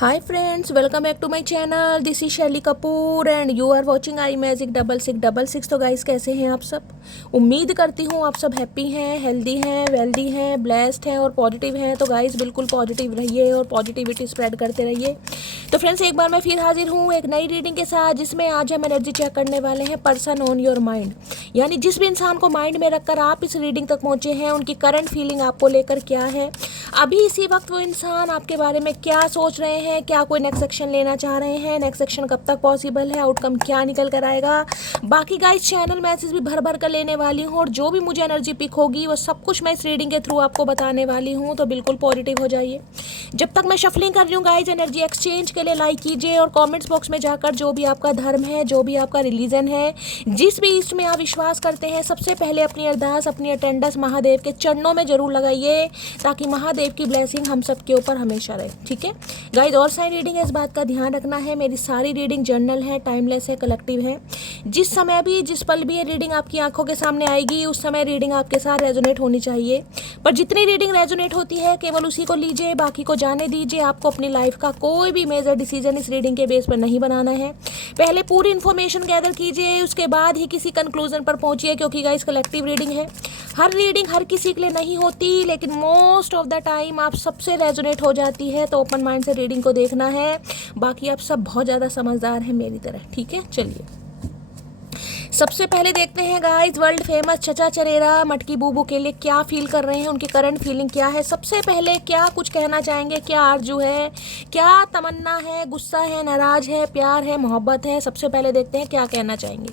Hi friends, welcome back to my channel. This is Shaili Kapoor and you are watching I magic 6666। तो guys, कैसे हैं आप सब? उम्मीद करती हूँ आप सब हैप्पी हैं, हेल्दी हैं, वेल्दी हैं, ब्लेस्ड हैं और पॉजिटिव हैं। तो गाइस, बिल्कुल पॉजिटिव रहिए और पॉजिटिविटी स्प्रेड करते रहिए। तो फ्रेंड्स, एक बार मैं फिर हाजिर हूँ एक नई रीडिंग के साथ, जिसमें आज हम एनर्जी चेक करने वाले हैं पर्सन ऑन योर माइंड। यानी जिस भी इंसान को माइंड में रखकर आप इस रीडिंग तक पहुँचे हैं, उनकी करंट फीलिंग आपको लेकर क्या है, अभी इसी वक्त वो इंसान आपके बारे में क्या सोच रहे हैं, क्या कोई नेक्स्ट एक्शन लेना चाह रहे हैं, नेक्स्ट एक्शन कब तक पॉसिबल है, आउटकम क्या निकल कर आएगा। बाकी गाइस, चैनल मैसेज भी भर भर कर लेने वाली हूँ और जो भी मुझे एनर्जी पिक होगी वो सब कुछ मैं इस रीडिंग के थ्रू आपको बताने वाली हूँ। तो बिल्कुल पॉजिटिव हो जाइए। जब तक मैं शफलिंग कर रही हूँ गाइज, एनर्जी एक्सचेंज के लिए लाइक कीजिए और कॉमेंट्स बॉक्स में जाकर जो भी आपका धर्म है, जो भी आपका रिलीजन है, जिस भी ईस्ट में आप विश्वास करते हैं, सबसे पहले अपनी अरदास, अपनी अटेंडेंस महादेव के चरणों में जरूर लगाइए, ताकि महादेव की ब्लेसिंग हम सब के ऊपर हमेशा रहे। ठीक है गाइज, और सारी रीडिंग है, इस बात का ध्यान रखना है। मेरी सारी रीडिंग जर्नल है, टाइमलेस है, कलेक्टिव है। जिस समय भी, जिस पल भी ये रीडिंग आपकी आंखों के सामने आएगी, उस समय रीडिंग आपके साथ रेजोनेट होनी चाहिए। पर जितनी रीडिंग रेजोनेट होती है, केवल उसी को लीजिए, बाकी को जाने दीजिए। आपको अपनी लाइफ का कोई भी मेजर डिसीजन इस रीडिंग के बेस पर नहीं बनाना है। पहले पूरी इन्फॉर्मेशन गैदर कीजिए, उसके बाद ही किसी कंक्लूजन पर पहुंचिए, क्योंकि गाइस कलेक्टिव रीडिंग है। हर रीडिंग हर किसी के लिए नहीं होती, लेकिन मोस्ट ऑफ द टाइम आप सबसे रेजोनेट हो जाती है। तो ओपन माइंड से रीडिंग को देखना है। बाकी आप सब बहुत ज़्यादा समझदार हैं मेरी तरह। ठीक है, चलिए सबसे पहले देखते हैं गाइस, वर्ल्ड फेमस चचा चरेरा मटकी बूबू के लिए क्या फील कर रहे हैं, उनकी करंट फीलिंग क्या है। सबसे पहले क्या कुछ कहना चाहेंगे, क्या आरजू है, क्या तमन्ना है, गुस्सा है, नाराज है, प्यार है, मोहब्बत है। सबसे पहले देखते हैं क्या कहना चाहेंगे।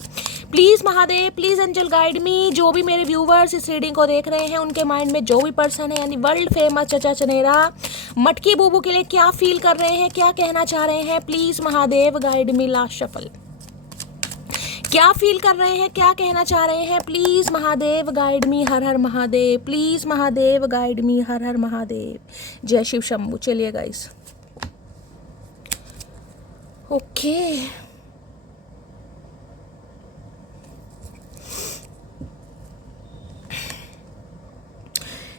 Please Mahadev, please angel guide me. जो भी मेरे व्यूवर्स इस रीडिंग को देख रहे हैं, उनके माइंड में जो भी पर्सन है, यानी वर्ल्ड फेमस चचा चनेरा मटकी बूबू के लिए क्या फील कर रहे हैं, क्या कहना चाह रहे हैं, please Mahadev guide me. Last shuffle. क्या फील कर रहे हैं, क्या कहना चाह रहे हैं, प्लीज महादेव गाइड मी। हर हर Mahadev. Please Mahadev guide me. हर हर महादेव। जय शिव शंभू। चलिए गाइस, ओके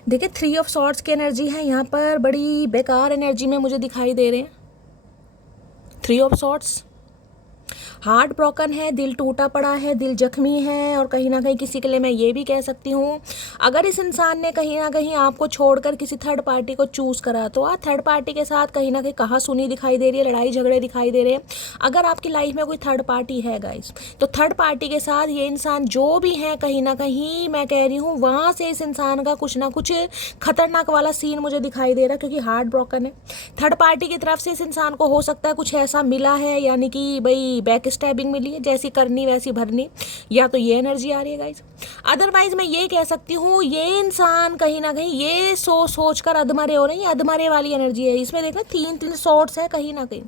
देखिए, 3 ऑफ सॉर्ड्स की एनर्जी है यहाँ पर। बड़ी बेकार एनर्जी में मुझे दिखाई दे रहे हैं 3 ऑफ सॉर्ड्स। हार्ट ब्रोकन है, दिल टूटा पड़ा है, दिल जख्मी है। और कहीं ना कहीं किसी के लिए मैं ये भी कह सकती हूँ, अगर इस इंसान ने कहीं ना कहीं आपको छोड़कर किसी थर्ड पार्टी को चूज करा, तो आप थर्ड पार्टी के साथ कहीं ना कहीं कहा सुनी दिखाई दे रही है, लड़ाई झगड़े दिखाई दे रहे हैं। अगर आपकी लाइफ में कोई थर्ड पार्टी है गाइस, तो थर्ड पार्टी के साथ ये इंसान जो भी है, कहीं ना कहीं मैं कह रही हूँ वहाँ से इस इंसान का कुछ ना कुछ खतरनाक वाला सीन मुझे दिखाई दे रहा है, क्योंकि हार्ट ब्रोकन है। थर्ड पार्टी की तरफ से इस इंसान को हो सकता है कुछ ऐसा मिला है, यानी कि भाई बैक स्टैबिंग मिली है, जैसी करनी वैसी भरनी, या तो ये एनर्जी आ रही है गाइस। अदरवाइज मैं ये कह सकती हूँ, ये इंसान कहीं ना कहीं ये सोच कर अधमरे हो रहे हैं। अधमरे वाली एनर्जी है इसमें। देखना 3 शॉट्स है कहीं ना कहीं।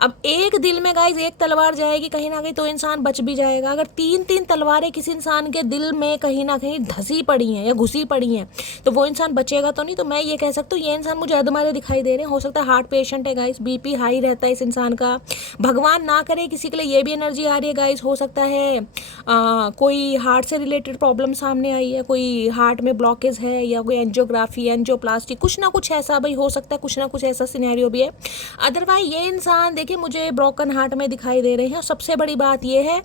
अब एक दिल में गाइस एक तलवार जाएगी कहीं ना कहीं, तो इंसान बच भी जाएगा। अगर 3 तलवारें किसी इंसान के दिल में कहीं ना कहीं धसी पड़ी हैं या घुसी पड़ी हैं, तो वो इंसान बचेगा तो नहीं। तो मैं ये कह सकती हूँ, ये इंसान मुझे अधमरे दिखाई दे रहे हैं। हो सकता है हार्ट पेशेंट है गाइस, बीपी हाई रहता है इस इंसान का। भगवान ना करे किसी के लिए ये भी एनर्जी आ रही है गाइस। हो सकता है कोई हार्ट से रिलेटेड प्रॉब्लम सामने आई है, कोई हार्ट में ब्लॉकेज है, या कोई एंजियोग्राफी, एंजियोप्लास्टी, कुछ ना कुछ ऐसा भाई हो सकता है, कुछ ना कुछ ऐसा सिनेरियो भी है। अदरवाइज ये इंसान देखिए मुझे ब्रोकन हार्ट में दिखाई दे रहे हैं। और सबसे बड़ी बात ये है,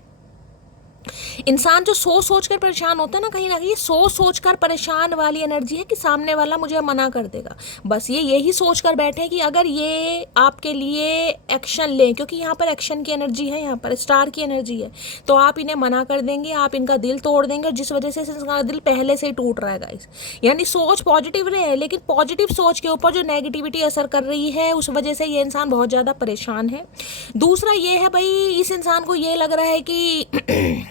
इंसान जो सोच कर परेशान होता है ना, कहीं ना कहीं सोच कर परेशान वाली एनर्जी है कि सामने वाला मुझे मना कर देगा। बस ये यही सोच कर बैठे कि अगर ये आपके लिए एक्शन लें, क्योंकि यहाँ पर एक्शन की एनर्जी है, यहाँ पर स्टार की एनर्जी है, तो आप इन्हें मना कर देंगे, आप इनका दिल तोड़ देंगे, जिस वजह से इसका दिल पहले से ही टूट रहा है गाइस। यानी सोच पॉजिटिव रहे, लेकिन पॉजिटिव सोच के ऊपर जो नेगेटिविटी असर कर रही है, उस वजह से ये इंसान बहुत ज़्यादा परेशान है। दूसरा ये है भाई, इस इंसान को ये लग रहा है कि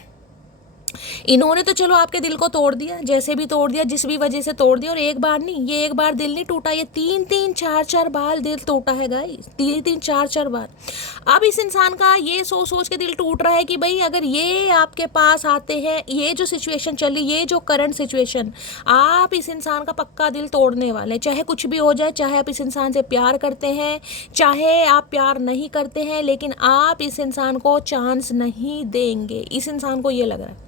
इन्होंने तो चलो आपके दिल को तोड़ दिया, जैसे भी तोड़ दिया, जिस भी वजह से तोड़ दिया। और एक बार नहीं, ये एक बार दिल नहीं टूटा, ये 3-4 बार दिल टूटा है गाइस। 3-4 बार। अब इस इंसान का ये सोच के दिल टूट रहा है कि भाई अगर ये आपके पास आते हैं, ये जो सिचुएशन चल रही, ये जो करंट सिचुएशन, आप इस इंसान का पक्का दिल तोड़ने वाले, चाहे कुछ भी हो जाए। चाहे आप इस इंसान से प्यार करते हैं, चाहे आप प्यार नहीं करते हैं, लेकिन आप इस इंसान को चांस नहीं देंगे। इस इंसान को ये लग रहा है।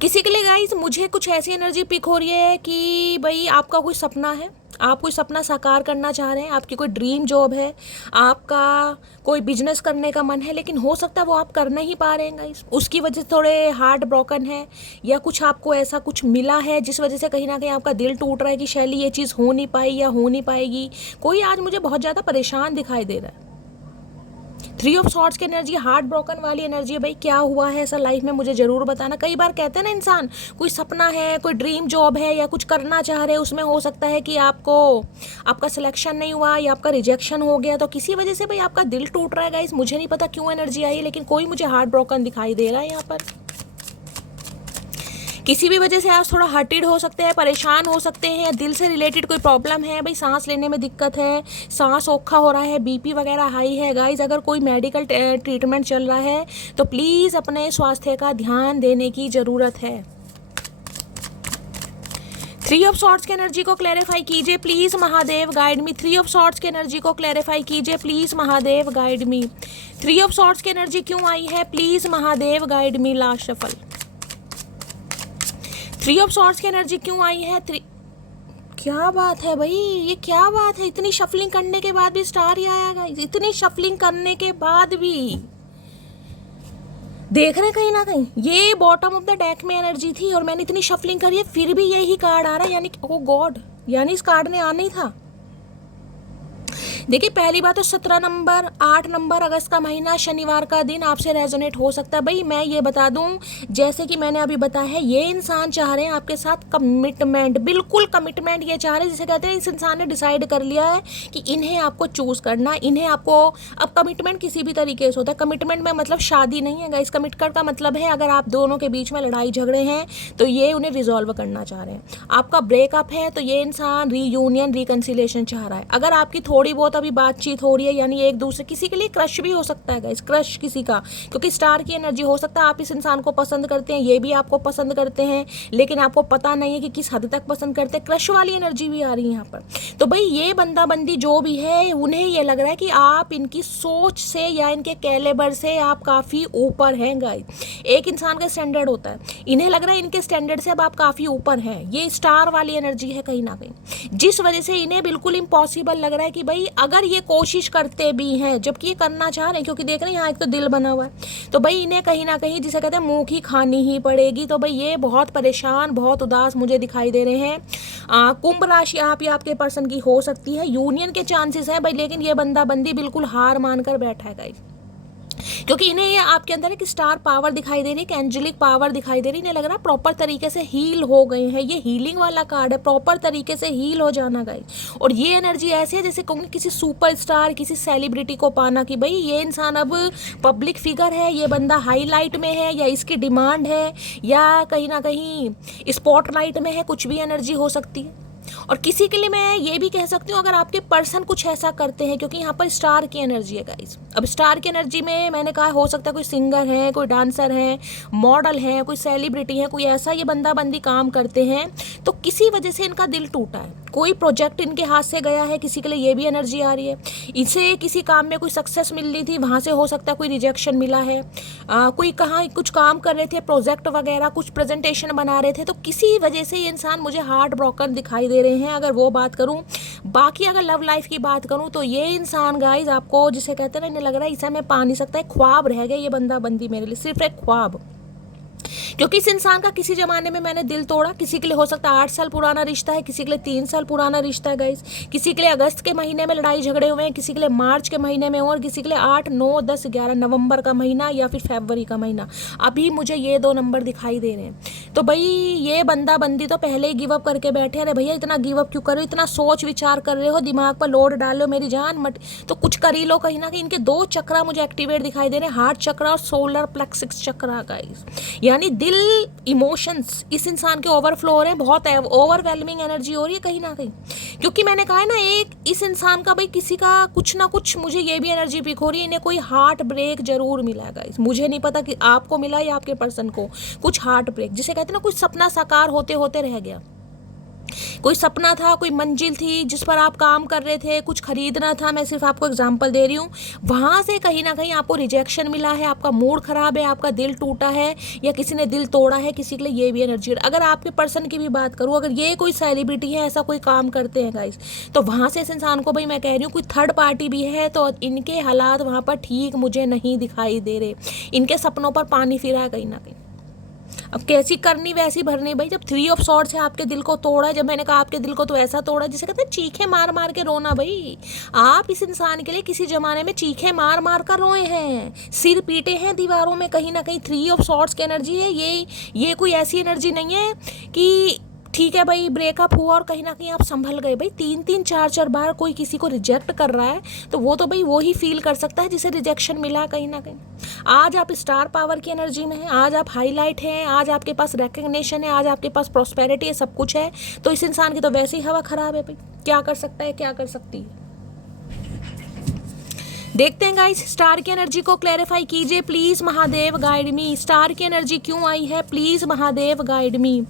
किसी के लिए गाइस मुझे कुछ ऐसी एनर्जी पिक हो रही है कि भाई आपका कोई सपना है, आप कोई सपना साकार करना चाह रहे हैं, आपकी कोई ड्रीम जॉब है, आपका कोई बिजनेस करने का मन है, लेकिन हो सकता है वो आप कर नहीं पा रहे हैं गाइस, उसकी वजह से थोड़े हार्ट ब्रोकन है, या कुछ आपको ऐसा कुछ मिला है जिस वजह से कहीं ना कहीं आपका दिल टूट रहा है कि शैली ये चीज़ हो नहीं पाई या हो नहीं पाएगी। कोई आज मुझे बहुत ज़्यादा परेशान दिखाई दे रहा है। 3 ऑफ सॉर्ड्स की एनर्जी हार्ट ब्रोकन वाली एनर्जी है। भाई क्या हुआ है ऐसा लाइफ में, मुझे जरूर बताना। कई बार कहते हैं ना इंसान, कोई सपना है, कोई ड्रीम जॉब है या कुछ करना चाह रहे हैं, उसमें हो सकता है कि आपका सिलेक्शन नहीं हुआ या आपका रिजेक्शन हो गया, तो किसी वजह से भाई आपका दिल टूट रहा है गाइस। मुझे नहीं पता क्यों एनर्जी आई है, लेकिन कोई मुझे हार्ट ब्रोकन दिखाई दे रहा है यहाँ पर। किसी भी वजह से आप थोड़ा हर्टेड हो सकते हैं, परेशान हो सकते हैं, दिल से रिलेटेड कोई प्रॉब्लम है, भाई सांस लेने में दिक्कत है, सांस औखा हो रहा है, बीपी वगैरह हाई है गाइज। अगर कोई मेडिकल ट्रीटमेंट चल रहा है तो प्लीज़ अपने स्वास्थ्य का ध्यान देने की ज़रूरत है। 3 ऑफ सॉर्ड्स की एनर्जी को क्लैरिफाई कीजिए please Mahadev, guide me. 3 of swords की एनर्जी को क्लैरिफाई कीजिए please Mahadev, guide me. 3 of swords की एनर्जी क्यों आई है please Mahadev, guide me. Last shuffle. 3 of swords की एनर्जी क्यों आई है? क्या बात है भाई, ये क्या बात है? इतनी शफलिंग करने के बाद भी स्टार ही आया गाइस, इतनी शफलिंग करने के बाद भी देख रहे कहीं ना कहीं ये बॉटम ऑफ द डेक में एनर्जी थी और मैंने इतनी शफलिंग करी है फिर भी यही कार्ड आ रहा है, यानी ओ गॉड, यानी इस कार्ड ने आना ही था। देखिए पहली बात तो 17 नंबर 8 नंबर अगस्त का महीना शनिवार का दिन आपसे रेजोनेट हो सकता है। भाई मैं ये बता दूं, जैसे कि मैंने अभी बताया है, ये इंसान चाह रहे हैं आपके साथ कमिटमेंट, बिल्कुल कमिटमेंट ये चाह रहे हैं, जिसे कहते हैं इस इंसान ने डिसाइड कर लिया है कि इन्हें आपको चूज करना, इन्हें आपको। अब कमिटमेंट किसी भी तरीके से होता है, कमिटमेंट में मतलब शादी नहीं है गाइस। कमिटमेंट का मतलब है अगर आप दोनों के बीच में लड़ाई झगड़े हैं तो ये उन्हें रिजॉल्व करना चाह रहे हैं। आपका ब्रेकअप है तो ये इंसान रीयूनियन रिकन्सिलेशन चाह रहा है। अगर आपकी थोड़ी बहुत अभी बातचीत हो रही है, यानी एक दूसरे, किसी के लिए क्रश भी हो सकता है गाइस, क्रश किसी का, क्योंकि स्टार की एनर्जी हो सकता है आप इस इंसान को पसंद करते हैं, ये भी आपको पसंद करते हैं, लेकिन आपको पता नहीं है कि किस हद तक पसंद करते हैं। क्रश वाली एनर्जी भी आ रही है यहाँ पर। तो भाई ये बंदा बंदी जो भी है, उन्हें ये लग रहा है कि आप इनकी सोच से या इनके कैलेबर से आप काफ़ी ऊपर हैं गाइस। एक इंसान का स्टैंडर्ड होता है, इन्हें लग रहा है इनके स्टैंडर्ड से अब आप काफ़ी ऊपर हैं। ये स्टार वाली एनर्जी है कहीं ना कहीं, जिस वजह से इन्हें बिल्कुल इम्पॉसिबल लग रहा है कि भाई अगर ये कोशिश करते भी हैं, जबकि ये करना चाह रहे हैं, क्योंकि देख रहे हैं यहाँ एक तो दिल बना हुआ है, तो भाई इन्हें कहीं ना कहीं जिसे कहते हैं मुंह की खानी ही पड़ेगी। तो भाई ये बहुत परेशान, बहुत उदास मुझे दिखाई दे रहे हैं। कुंभ राशि आप या आपके पर्सन की हो सकती है, यूनियन के चांसेस हैं भाई, लेकिन ये बंदा बंदी बिल्कुल हार मानकर बैठा है गाइस, क्योंकि इन्हें ये आपके अंदर एक स्टार पावर दिखाई दे रही है, एक एंजेलिक पावर दिखाई दे रही है। इन्हें लग रहा है प्रॉपर तरीके से हील हो गए हैं। ये हीलिंग वाला कार्ड है, प्रॉपर तरीके से हील हो जाना गाइस। और ये एनर्जी ऐसी है जैसे कहूँगी किसी सुपरस्टार, किसी सेलिब्रिटी को पाना, कि भाई ये इंसान अब पब्लिक फिगर है, ये बंदा हाईलाइट में है, या इसकी डिमांड है, या कहीं ना कहीं स्पॉटलाइट में है, कुछ भी एनर्जी हो सकती है। और किसी के लिए मैं ये भी कह सकती हूँ अगर आपके पर्सन कुछ ऐसा करते हैं, क्योंकि यहाँ पर स्टार की एनर्जी है गाइस। अब स्टार की एनर्जी में मैंने कहा हो सकता है कोई सिंगर है, कोई डांसर है, मॉडल है, कोई सेलिब्रिटी है, कोई ऐसा ये बंदा बंदी काम करते हैं, तो किसी वजह से इनका दिल टूटा है, कोई प्रोजेक्ट इनके हाथ से गया है, किसी के लिए ये भी एनर्जी आ रही है। इसे किसी काम में कोई सक्सेस मिल रही थी, वहाँ से हो सकता है कोई रिजेक्शन मिला है। कोई कहाँ कुछ काम कर रहे थे, प्रोजेक्ट वगैरह, कुछ प्रेजेंटेशन बना रहे थे, तो किसी वजह से ये इंसान मुझे हार्ट ब्रोकन दिखाई दे रहे हैं, अगर वो बात करूं। बाकी अगर लव लाइफ की बात करूं तो ये इंसान गाइज आपको जिसे कहते हैं ना, इन्हें लग रहा है इसे मैं पा नहीं सकता, एक ख्वाब रह गया ये बंदा बंदी मेरे लिए, सिर्फ एक ख्वाब। क्योंकि इस इंसान का किसी जमाने में मैंने दिल तोड़ा, किसी के लिए हो सकता है 8 साल पुराना रिश्ता है, किसी के लिए 3 साल पुराना रिश्ता है गाइस, किसी के लिए अगस्त के महीने में लड़ाई झगड़े हुए हैं, किसी के लिए मार्च के महीने में, और किसी के लिए 8, 9, 10, 11 नवंबर का महीना या फिर फरवरी का महीना। अभी मुझे ये 2 नंबर दिखाई दे रहे हैं। तो भाई ये बंदा बंदी तो पहले ही गिव अप करके बैठे। अरे भैया इतना गिव अप क्यों कर रहे हो, इतना सोच विचार कर रहे हो, दिमाग पर लोड डाल रहे हो, मेरी जान मत, तो कुछ कर ही लो कहीं ना कहीं। इनके 2 चक्रा मुझे एक्टिवेट दिखाई दे रहे हैं, हार्ट चक्रा और सोलर प्लेक्सिस चक्रा गाइस, यानी दिल, इमोशंस इस इंसान के ओवरफ्लो हो रहे हैं, बहुत ओवरवेलमिंग एनर्जी हो रही है कहीं ना कहीं। क्योंकि मैंने कहा है ना, एक इस इंसान का भाई किसी का कुछ ना कुछ, मुझे ये भी एनर्जी पिक हो रही है, इन्हें कोई हार्ट ब्रेक जरूर मिला है गाइस। मुझे नहीं पता कि आपको मिला या आपके पर्सन को कुछ हार्ट ब्रेक, जिसे कहते हैं ना कुछ सपना साकार होते होते रह गया। कोई सपना था, कोई मंजिल थी जिस पर आप काम कर रहे थे, कुछ खरीदना था, मैं सिर्फ आपको एग्जांपल दे रही हूँ, वहाँ से कहीं ना कहीं आपको रिजेक्शन मिला है, आपका मूड खराब है, आपका दिल टूटा है या किसी ने दिल तोड़ा है किसी के लिए, ये भी एनर्जी। अगर आपके पर्सन की भी बात करूँ, अगर ये कोई सेलिब्रिटी है, ऐसा कोई काम करते हैं गाइस, तो वहाँ से इस इंसान को, भाई मैं कह रही हूँ, कोई थर्ड पार्टी भी है तो इनके हालात वहाँ पर ठीक मुझे नहीं दिखाई दे रहे, इनके सपनों पर पानी फिरा है कहीं ना कहीं। अब कैसी करनी वैसी भरनी भाई, जब 3 ऑफ सॉर्ड्स है, आपके दिल को तोड़ा है, जब मैंने कहा आपके दिल को तो ऐसा तोड़ा जिसे कहते हैं चीखे मार मार के रोना। भाई आप इस इंसान के लिए किसी जमाने में चीखे मार मार कर रोए हैं, सिर पीटे हैं दीवारों में, कहीं ना कहीं 3 ऑफ सॉर्ड्स की एनर्जी है ये कोई ऐसी एनर्जी नहीं है कि ठीक है भाई ब्रेकअप हुआ और कहीं ना कहीं आप संभल गए। भाई 3-3 4-4 बार कोई किसी को रिजेक्ट कर रहा है तो वो तो भाई वो ही फील कर सकता है जिसे रिजेक्शन मिला कहीं ना कहीं। आज आप स्टार पावर की एनर्जी में हैं, आज आप हाईलाइट हैं, आज आपके पास रिकग्निशन है, आज आपके पास प्रॉस्पेरिटी है, सब कुछ है। तो इस इंसान की तो वैसे ही हवा खराब है भाई, क्या कर सकता है, क्या कर सकती है। देखते हैं गाइस, स्टार की एनर्जी को क्लैरिफाई कीजिए please Mahadev guide me. Star की एनर्जी क्यों आई है, please Mahadev guide me.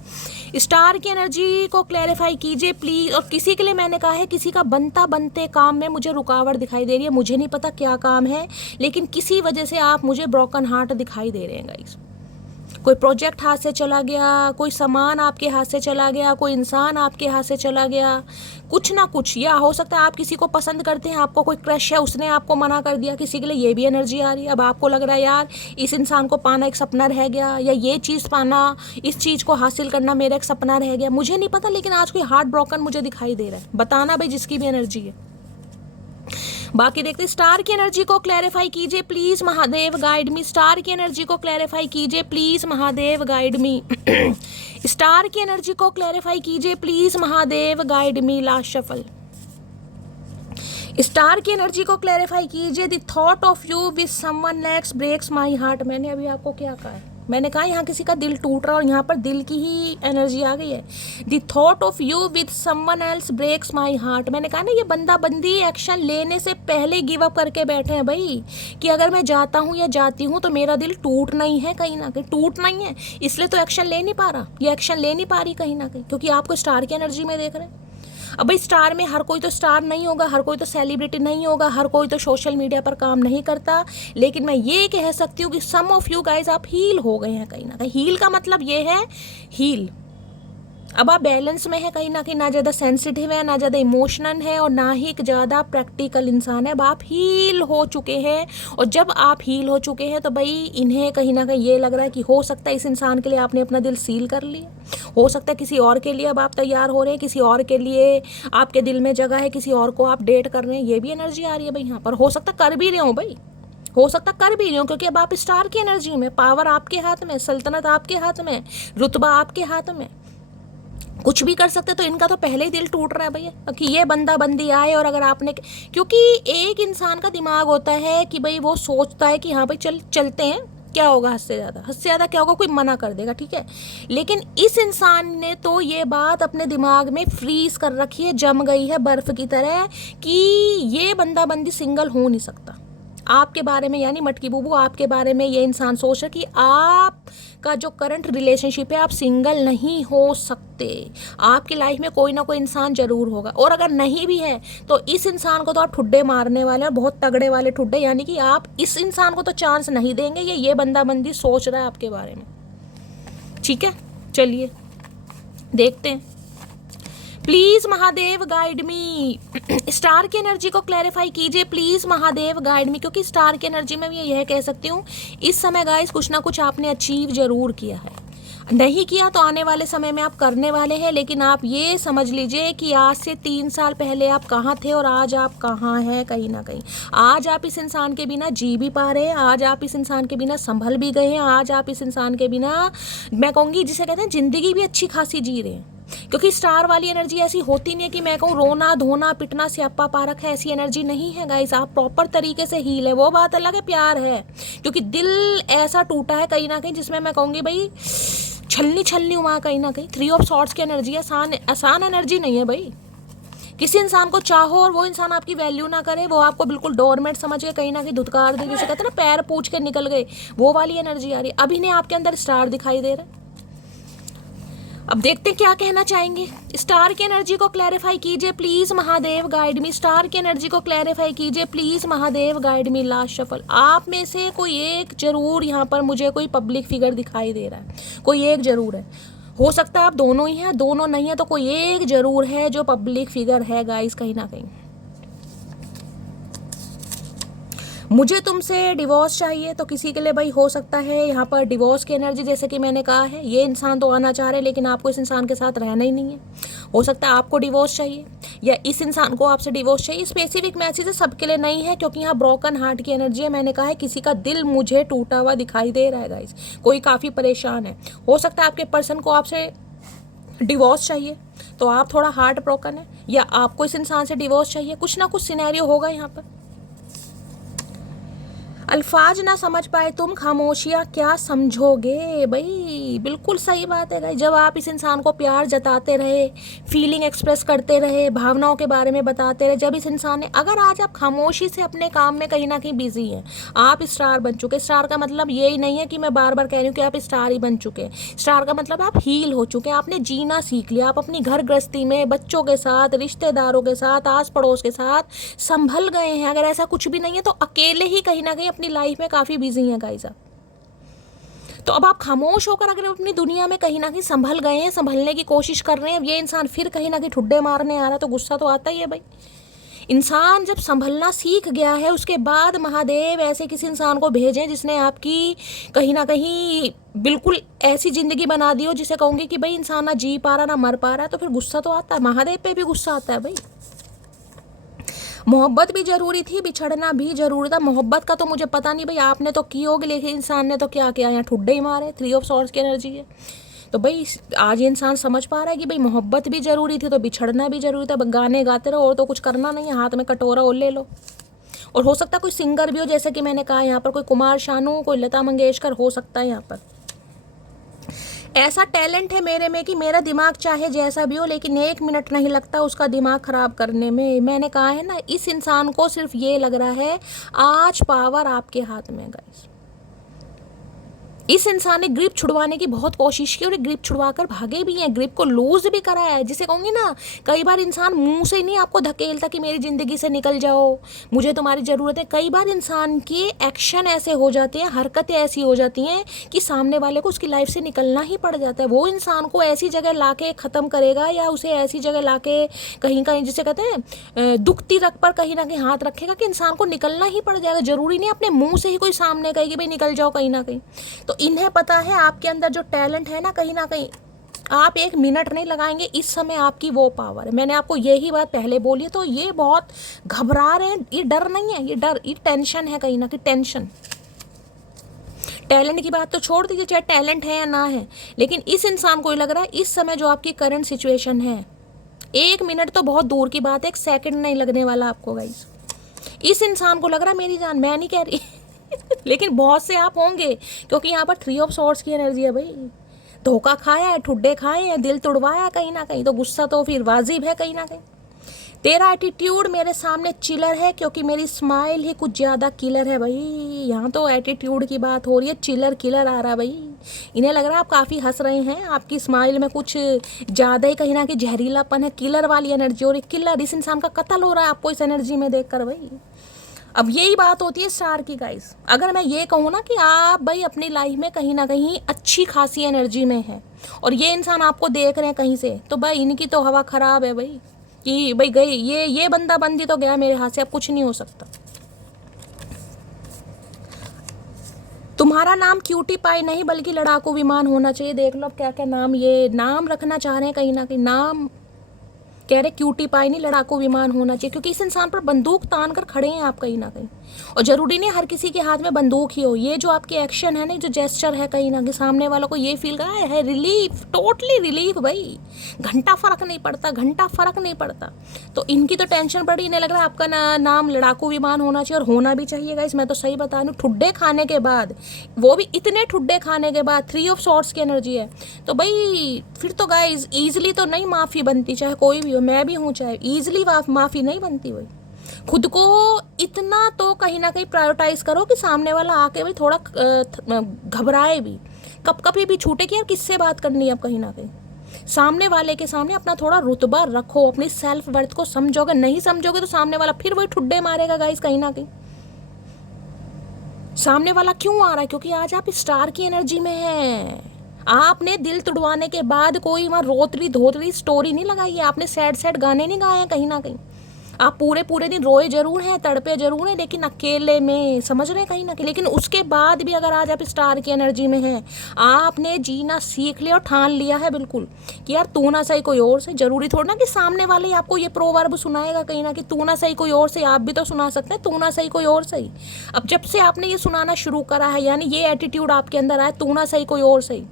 Star की एनर्जी को क्लैरिफाई कीजिए प्लीज। और किसी के लिए मैंने कहा है, किसी का बनते काम में मुझे रुकावट दिखाई दे रही है, मुझे नहीं पता क्या काम है, लेकिन किसी वजह से आप मुझे ब्रोकन हार्ट दिखाई दे रहे हैं गाइस। कोई प्रोजेक्ट हाथ से चला गया, कोई सामान आपके हाथ से चला गया, कोई इंसान आपके हाथ से चला गया, कुछ ना कुछ। या हो सकता है आप किसी को पसंद करते हैं, आपको कोई क्रश है, उसने आपको मना कर दिया, किसी के लिए ये भी एनर्जी आ रही है। अब आपको लग रहा है यार इस इंसान को पाना एक सपना रह गया, या ये चीज़ पाना, इस चीज़ को हासिल करना मेरा एक सपना रह गया, मुझे नहीं पता, लेकिन आज कोई हार्ट ब्रोकन मुझे दिखाई दे रहा है। बताना भाई जिसकी भी एनर्जी है। बाकी देखते, स्टार की एनर्जी को क्लैरिफाई कीजिए please Mahadev guide me. Star की एनर्जी को क्लैरिफाई कीजिए please Mahadev guide me. Star की एनर्जी को क्लैरिफाई कीजिए please Mahadev guide me. Last shuffle. Star की एनर्जी को क्लैरिफाई कीजिए। The thought of you with someone else breaks my heart. मैंने अभी आपको क्या कहा है, मैंने कहा यहाँ किसी का दिल टूट रहा और यहाँ पर दिल की ही एनर्जी आ गई है। The thought of you with someone else breaks my heart. मैंने कहा ना, ये बंदा बंदी एक्शन लेने से पहले गिव अप करके बैठे हैं भाई, कि अगर मैं जाता हूँ या जाती हूँ तो मेरा दिल टूट नहीं है, कहीं ना कहीं टूट नहीं है, इसलिए तो एक्शन ले नहीं पा रहा, ये एक्शन ले नहीं पा रही कहीं ना कहीं, क्योंकि आपको स्टार की एनर्जी में देख रहे हैं। अब भाई स्टार में हर कोई तो स्टार नहीं होगा, हर कोई तो सेलिब्रिटी नहीं होगा, हर कोई तो सोशल मीडिया पर काम नहीं करता, लेकिन मैं ये कह सकती हूँ कि सम ऑफ यू गाइज आप हील हो गए हैं कहीं ना कहीं। हील का मतलब ये है हील, अब आप बैलेंस में है कहीं ना कहीं, ना ज़्यादा सेंसिटिव है, ना ज़्यादा इमोशनल है, और ना ही ज़्यादा प्रैक्टिकल इंसान है। अब आप हील हो चुके हैं, और जब आप हील हो चुके हैं तो भाई इन्हें कहीं ना कहीं ये लग रहा है कि हो सकता है इस इंसान के लिए आपने अपना दिल सील कर लिया, हो सकता है किसी और के लिए अब आप तैयार हो रहे हैं, किसी और के लिए आपके दिल में जगह है, किसी और को आप डेट कर रहे हैं, ये भी एनर्जी आ रही है भाई यहाँ पर। हो सकता कर भी रहे हो भाई, हो सकता कर भी रहे हो, क्योंकि अब आप स्टार की एनर्जी में, पावर आपके हाथ में, सल्तनत आपके हाथ में, रुतबा आपके हाथ में, कुछ भी कर सकते। तो इनका तो पहले ही दिल टूट रहा है भैया कि ये बंदा बंदी आए, और अगर आपने, क्योंकि एक इंसान का दिमाग होता है कि भाई वो सोचता है कि हाँ भाई चलते हैं, क्या होगा, हद से ज़्यादा क्या होगा, कोई मना कर देगा, ठीक है। लेकिन इस इंसान ने तो ये बात अपने दिमाग में फ्रीज कर रखी है, जम गई है बर्फ की तरह, कि ये बंदा बंदी सिंगल हो नहीं सकता। आपके बारे में, यानी मटकी बूबू, आपके बारे में ये इंसान सोच रहा कि आपका जो करंट रिलेशनशिप है, आप सिंगल नहीं हो सकते, आपकी लाइफ में कोई ना कोई इंसान जरूर होगा, और अगर नहीं भी है तो इस इंसान को तो आप ठुड्डे मारने वाले हैं, बहुत तगड़े वाले ठुड्डे, यानी कि आप इस इंसान को तो चांस नहीं देंगे, ये बंदा बंदी सोच रहा है आपके बारे में, ठीक है। चलिए देखते हैं, please Mahadev guide me. Star की एनर्जी को क्लैरिफाई कीजिए प्लीज महादेव गाइड मी, क्योंकि स्टार की एनर्जी में भी यह कह सकती हूँ, इस समय गाइस कुछ ना कुछ आपने अचीव जरूर किया है, नहीं किया तो आने वाले समय में आप करने वाले हैं। लेकिन आप ये समझ लीजिए कि आज से 3 साल पहले आप कहाँ थे और आज आप कहाँ हैं, कहीं ना कहीं आज आप इस इंसान के बिना जी भी पा रहे हैं, आज आप इस इंसान के बिना संभल भी गए हैं, आज आप इस इंसान के बिना, मैं कहूँगी जिसे कहते हैं जिंदगी भी अच्छी खासी जी रहे हैं। क्योंकि स्टार वाली एनर्जी ऐसी होती नहीं है कि मैं कहूँ रोना धोना पिटना स्यापा पारक है, ऐसी एनर्जी नहीं है गाइस। आप प्रॉपर तरीके से हील है, वो बात अलग है, प्यार है, क्योंकि दिल ऐसा टूटा है कहीं ना कहीं जिसमें मैं कहूँगी भाई छलनी वहाँ कहीं ना कहीं 3 ऑफ सॉर्ड्स की एनर्जी है। आसान एनर्जी नहीं है भाई। किसी इंसान को चाहो और वो इंसान आपकी वैल्यू ना करे, वो आपको बिल्कुल डोरमेट समझ के कहीं ना कहीं धुतकार दे, जैसे कहते हैं ना पैर पूछ के निकल गए, वो वाली एनर्जी आ रही है। अभी ने आपके अंदर स्टार दिखाई दे रहा है। अब देखते हैं क्या कहना चाहेंगे। स्टार की एनर्जी को क्लैरिफाई कीजिए please Mahadev, guide me. Star की एनर्जी को क्लैरिफाई कीजिए please Mahadev, guide me. Last shuffle. आप में से कोई एक जरूर यहाँ पर मुझे कोई पब्लिक फिगर दिखाई दे रहा है, कोई एक जरूर है। हो सकता है आप दोनों ही हैं, दोनों नहीं है तो कोई एक जरूर है जो पब्लिक फिगर है गाइस, कहीं ना कहीं। मुझे तुमसे डिवोर्स चाहिए, तो किसी के लिए भाई हो सकता है यहाँ पर डिवोर्स की एनर्जी, जैसे कि मैंने कहा है ये इंसान तो आना चाह रहे हैं लेकिन आपको इस इंसान के साथ रहना ही नहीं है। हो सकता है आपको डिवोर्स चाहिए या इस इंसान को आपसे डिवोर्स चाहिए। स्पेसिफिक मैसेज सबके लिए नहीं है क्योंकि यहाँ ब्रोकन हार्ट की एनर्जी है। मैंने कहा है किसी का दिल मुझे टूटा हुआ दिखाई दे रहा है गाइस, कोई काफ़ी परेशान है। हो सकता है आपके पर्सन को आपसे डिवोर्स चाहिए तो आप थोड़ा हार्ट ब्रोकन है, या आपको इस इंसान से डिवोर्स चाहिए। कुछ ना कुछ सिनेरियो होगा यहाँ पर। अल्फाज ना समझ पाए तुम, खामोशियाँ क्या समझोगे। भाई बिल्कुल सही बात है भाई। जब आप इस इंसान को प्यार जताते रहे, फीलिंग एक्सप्रेस करते रहे, भावनाओं के बारे में बताते रहे, जब इस इंसान ने, अगर आज आप खामोशी से अपने काम में कहीं ना कहीं बिजी हैं, आप स्टार बन चुके। स्टार का मतलब यही नहीं है कि मैं बार बार कह रही हूँ कि आप स्टार ही बन चुके। स्टार का मतलब आप हील हो चुके, आपने जीना सीख लिया। आप अपनी घर गृहस्थी में बच्चों के साथ, रिश्तेदारों के साथ, आस पड़ोस के साथ संभल गए हैं। अगर ऐसा कुछ भी नहीं है तो अकेले ही कहीं ना कहीं अपनी लाइफ में काफ़ी बिजी हैं गाइस आप। तो अब आप खामोश होकर अगर अपनी दुनिया में कहीं ना कहीं संभल गए हैं, संभलने की कोशिश कर रहे हैं, अब ये इंसान फिर कहीं ना कहीं ठुड्डे मारने आ रहा है तो गुस्सा तो आता ही है भाई। इंसान जब संभलना सीख गया है उसके बाद महादेव ऐसे किसी इंसान को भेजें जिसने आपकी कहीं ना कहीं बिल्कुल ऐसी जिंदगी बना दी हो जिसे कहूँगी कि भाई इंसान ना जी पा रहा ना मर पा रहा है, तो फिर गुस्सा तो आता है। महादेव पे भी गुस्सा आता है भाई। मोहब्बत भी जरूरी थी, बिछड़ना भी जरूरी था। मोहब्बत का तो मुझे पता नहीं भाई, आपने तो की होगी लेकिन इंसान ने तो क्या किया, यहाँ ठुड्डे ही मारे। 3 ऑफ सॉर्ड्स की एनर्जी है। तो भाई आज ये इंसान समझ पा रहा है कि भाई मोहब्बत भी जरूरी थी तो बिछड़ना भी जरूरी था। गाने गाते रहो और तो कुछ करना नहीं है, हाथ में कटोरा और ले लो। और हो सकता है कोई सिंगर भी हो, जैसे कि मैंने कहा यहाँ पर कोई कुमार शानू, कोई लता मंगेशकर हो सकता है। यहाँ पर ऐसा टैलेंट है मेरे में कि मेरा दिमाग चाहे जैसा भी हो लेकिन 1 मिनट नहीं लगता उसका दिमाग खराब करने में। मैंने कहा है ना, इस इंसान को सिर्फ ये लग रहा है आज पावर आपके हाथ में गाइस। इस इंसान ने ग्रिप छुड़वाने की बहुत कोशिश की और ग्रिप छुड़वाकर भागे भी हैं, ग्रिप को लूज भी कराया है। जिसे कहूँगी ना, कई बार इंसान मुंह से नहीं आपको धकेलता कि मेरी ज़िंदगी से निकल जाओ, मुझे तुम्हारी ज़रूरत है। कई बार इंसान के एक्शन ऐसे हो जाते हैं, हरकतें ऐसी हो जाती हैं कि सामने वाले को उसकी लाइफ से निकलना ही पड़ जाता है। वो इंसान को ऐसी जगह ला के ख़त्म करेगा या उसे ऐसी जगह ला के कहीं कहीं जिसे कहते हैं दुखती रख पर कहीं ना कहीं हाथ रखेगा कि इंसान को निकलना ही पड़ जाएगा। ज़रूरी नहीं अपने मुँह से ही कोई सामने कहे कि भाई निकल जाओ कहीं ना कहीं। तो इन्हें पता है आपके अंदर जो टैलेंट है ना कहीं आप 1 मिनट नहीं लगाएंगे, इस समय आपकी वो पावर है। मैंने आपको यही बात पहले बोली है। तो ये बहुत घबरा रहे हैं, ये डर नहीं है, ये डर, ये टेंशन है कहीं ना कहीं, टेंशन। टैलेंट की बात तो छोड़ दीजिए, चाहे टैलेंट है या ना है, लेकिन इस इंसान को ही लग रहा है इस समय जो आपकी करंट सिचुएशन है, 1 मिनट तो बहुत दूर की बात है, 1 सेकंड नहीं लगने वाला आपको गाइस। इस इंसान को लग रहा है मेरी जान, मैं नहीं कह रही लेकिन बहुत से आप होंगे क्योंकि यहाँ पर 3 ऑफ सॉर्ड्स की एनर्जी है भाई। धोखा खाया है, ठुड्डे खाए हैं, दिल तोड़वाया कहीं ना कहीं, तो गुस्सा तो फिर वाजिब है कहीं ना कहीं। तेरा एटीट्यूड मेरे सामने चिलर है क्योंकि मेरी स्माइल ही कुछ ज़्यादा किलर है भाई। यहाँ तो एटीट्यूड की बात हो रही है, चिलर किलर आ रहा है भाई। इन्हें लग रहा है आप काफ़ी हंस रहे हैं, आपकी स्माइल में कुछ ज़्यादा ही कहीं ना कहीं जहरीलापन है, किलर वाली एनर्जी। और किलर, इस इंसान का कत्ल हो रहा है आपको इस एनर्जी में देख कर भाई। अब यही बात होती है स्टार की गाइस। अगर मैं ये कहूँ ना कि आप भाई अपनी लाइफ में कहीं ना कहीं अच्छी खासी एनर्जी में है और ये इंसान आपको देख रहे हैं कहीं से, तो भाई इनकी तो हवा खराब है भाई कि भाई गई ये बंदा बंदी तो गया मेरे हाथ से, अब कुछ नहीं हो सकता। तुम्हारा नाम क्यूटी पाई नहीं बल्कि लड़ाकू विमान होना चाहिए। देख लो अब क्या क्या नाम ये नाम रखना चाह रहे हैं, कहीं ना कहीं नाम कह रहे क्यूटी पाई नहीं लड़ाकू विमान होना चाहिए, क्योंकि इस इंसान पर बंदूक तान कर खड़े हैं आप कहीं ना कहीं। और जरूरी नहीं हर किसी के हाथ में बंदूक ही हो। ये जो आपके एक्शन है ना, जो जेस्चर है कहीं ना कहीं सामने वालों को ये फील करा है रिलीफ, टोटली रिलीफ भाई। घंटा फर्क नहीं पड़ता, घंटा फर्क नहीं पड़ता। तो इनकी तो टेंशन पड़ी, इन्हें लग रहा है आपका नाम लड़ाकू विमान होना चाहिए, और होना भी चाहिए गाइस। मैं तो सही बता रही हूँ, ठुड्डे खाने के बाद, वो भी इतने ठुड्डे खाने के बाद, 3 ऑफ सॉर्ड्स की एनर्जी है, तो भाई फिर तो गाइस ईजिली तो नहीं माफ़ी बनती, चाहे कोई भी हो, मैं भी हूँ, चाहे ईजिली माफ़ी नहीं बनती भाई। खुद को इतना तो कहीं ना कहीं प्रायोरिटाइज करो कि सामने वाला आके भाई थोड़ा घबराए भी, कभी भी छूटे कि यार किससे बात करनी है अब कहीं ना कहीं। सामने वाले के सामने अपना थोड़ा रुतबा रखो, अपनी सेल्फ वर्थ को समझोगे, नहीं समझोगे तो सामने वाला फिर वही ठुड्डे मारेगा गाइस कहीं ना कहीं। सामने वाला क्यों आ रहा है? क्योंकि आज आप स्टार की एनर्जी में हैं। आपने दिल तुड़वाने के बाद कोई वहां रोतरी धोतरी स्टोरी नहीं लगाई है, आपने सैड सैड गाने नहीं गाए हैं कहीं ना कहीं। आप पूरे पूरे दिन रोए जरूर हैं, तड़पे जरूर हैं, लेकिन अकेले में, समझ रहे हैं कहीं ना कहीं। लेकिन उसके बाद भी अगर आज आप स्टार की एनर्जी में हैं, आपने जीना सीख लिया और ठान लिया है बिल्कुल कि यार तू ना सही कोई और से। जरूरी थोड़ा ना कि सामने वाले ही आपको ये प्रोवर्ब सुनाएगा कहीं ना कि तू ना सही कोई और से, आप भी तो सुना सकते हैं तू ना सही कोई और सही। अब जब से आपने ये सुनाना शुरू करा है, यानी ये एटीट्यूड आपके अंदर आया, तू ना सही कोई और सही,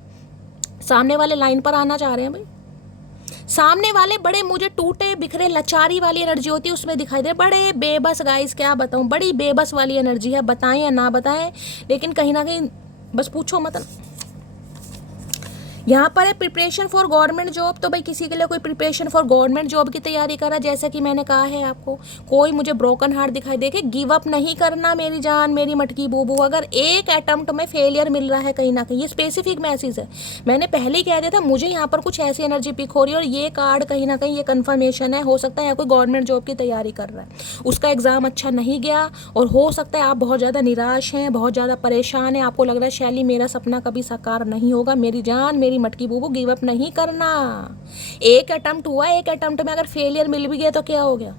सामने वाले लाइन पर आना चाह रहे हैं भाई। सामने वाले बड़े मुझे टूटे बिखरे लाचारी वाली एनर्जी होती है उसमें दिखाई दे, बड़े बेबस गाइस, क्या बताऊं, बड़ी बेबस वाली एनर्जी है, बताएं या ना बताएं, लेकिन कहीं ना कहीं बस पूछो मत। यहाँ पर है प्रिपरेशन फॉर गवर्नमेंट जॉब, तो भाई किसी के लिए कोई प्रिपरेशन फॉर गवर्नमेंट जॉब की तैयारी करा, जैसा कि मैंने कहा है आपको, कोई मुझे ब्रोकन हार्ट दिखाई दे के गिव अप नहीं करना मेरी जान, मेरी मटकी बूबू। अगर एक अटेम्प्ट में फेलियर मिल रहा है कहीं ना कहीं, ये स्पेसिफिक मैसेज है, मैंने पहले ही कह दिया था मुझे यहाँ पर कुछ ऐसी एनर्जी पिक हो रही है और ये कार्ड कहीं ना कहीं ये कन्फर्मेशन है। हो सकता है कोई गवर्नमेंट जॉब की तैयारी कर रहा है, उसका एग्जाम अच्छा नहीं गया, और हो सकता है आप बहुत ज़्यादा निराश हैं, बहुत ज़्यादा परेशान हैं, आपको लग रहा है शैली मेरा सपना कभी साकार नहीं होगा। मेरी जान मेरी मटकी बूबू, गिव अप नहीं करना। एक अटेम्प्ट हुआ, एक अटेम्प्ट में अगर फेलियर मिल भी गया तो क्या हो गया?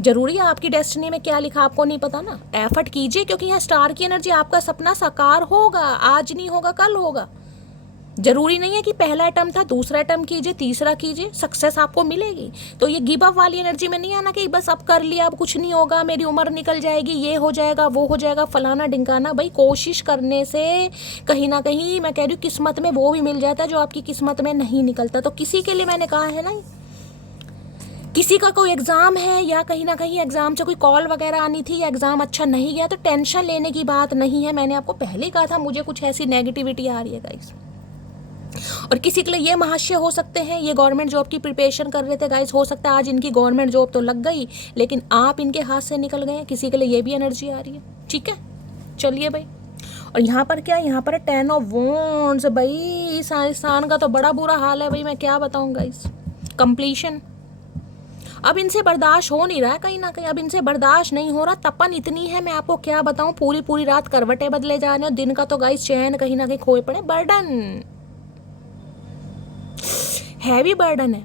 जरूरी है आपकी डेस्टिनी में क्या लिखा आपको नहीं पता ना। एफर्ट कीजिए, क्योंकि यहाँ स्टार की एनर्जी, आपका सपना साकार होगा, आज नहीं होगा कल होगा। जरूरी नहीं है कि पहला अटेम्प्ट था, दूसरा अटेम्प्ट कीजिए, तीसरा कीजिए, सक्सेस आपको मिलेगी। तो ये गिव अप वाली एनर्जी में नहीं आना कि बस अब कर लिया अब कुछ नहीं होगा, मेरी उम्र निकल जाएगी, ये हो जाएगा वो हो जाएगा, फलाना ढिंकाना। भाई कोशिश करने से कहीं ना कहीं मैं कह रही हूँ किस्मत में वो भी मिल जाता है जो आपकी किस्मत में नहीं निकलता। तो किसी के लिए मैंने कहा है ना, किसी का कोई एग्जाम है या कहीं ना कहीं एग्जाम से कोई कॉल वगैरह आनी थी या एग्जाम अच्छा नहीं गया, तो टेंशन लेने की बात नहीं है। मैंने आपको पहले कहा था मुझे कुछ ऐसी नेगेटिविटी आ रही है गाइस। और किसी के लिए ये महाशय हो सकते हैं, ये गवर्नमेंट जॉब की प्रिपरेशन कर रहे थे गाइस, हो सकता है आज इनकी गवर्नमेंट जॉब तो लग गई लेकिन आप इनके हाथ से निकल गए। किसी के लिए ये भी एनर्जी आ रही है, ठीक है, चलिए भाई। और यहाँ पर क्या, यहाँ पर 10 ऑफ वॉन्ड्स। भाई इस इंसान का तो बड़ा बुरा हाल है भाई, मैं क्या बताऊँ गाइस। कंप्लीशन, अब इनसे बर्दाश्त हो नहीं रहा है कहीं ना कहीं, अब इनसे बर्दाश्त नहीं हो रहा। तपन इतनी है मैं आपको क्या बताऊँ, पूरी पूरी रात करवटें बदले जा रहे हैं, दिन का तो गाइस चैन कहीं ना कहीं खोए पड़े। बर्डन, हैवी बर्डन है,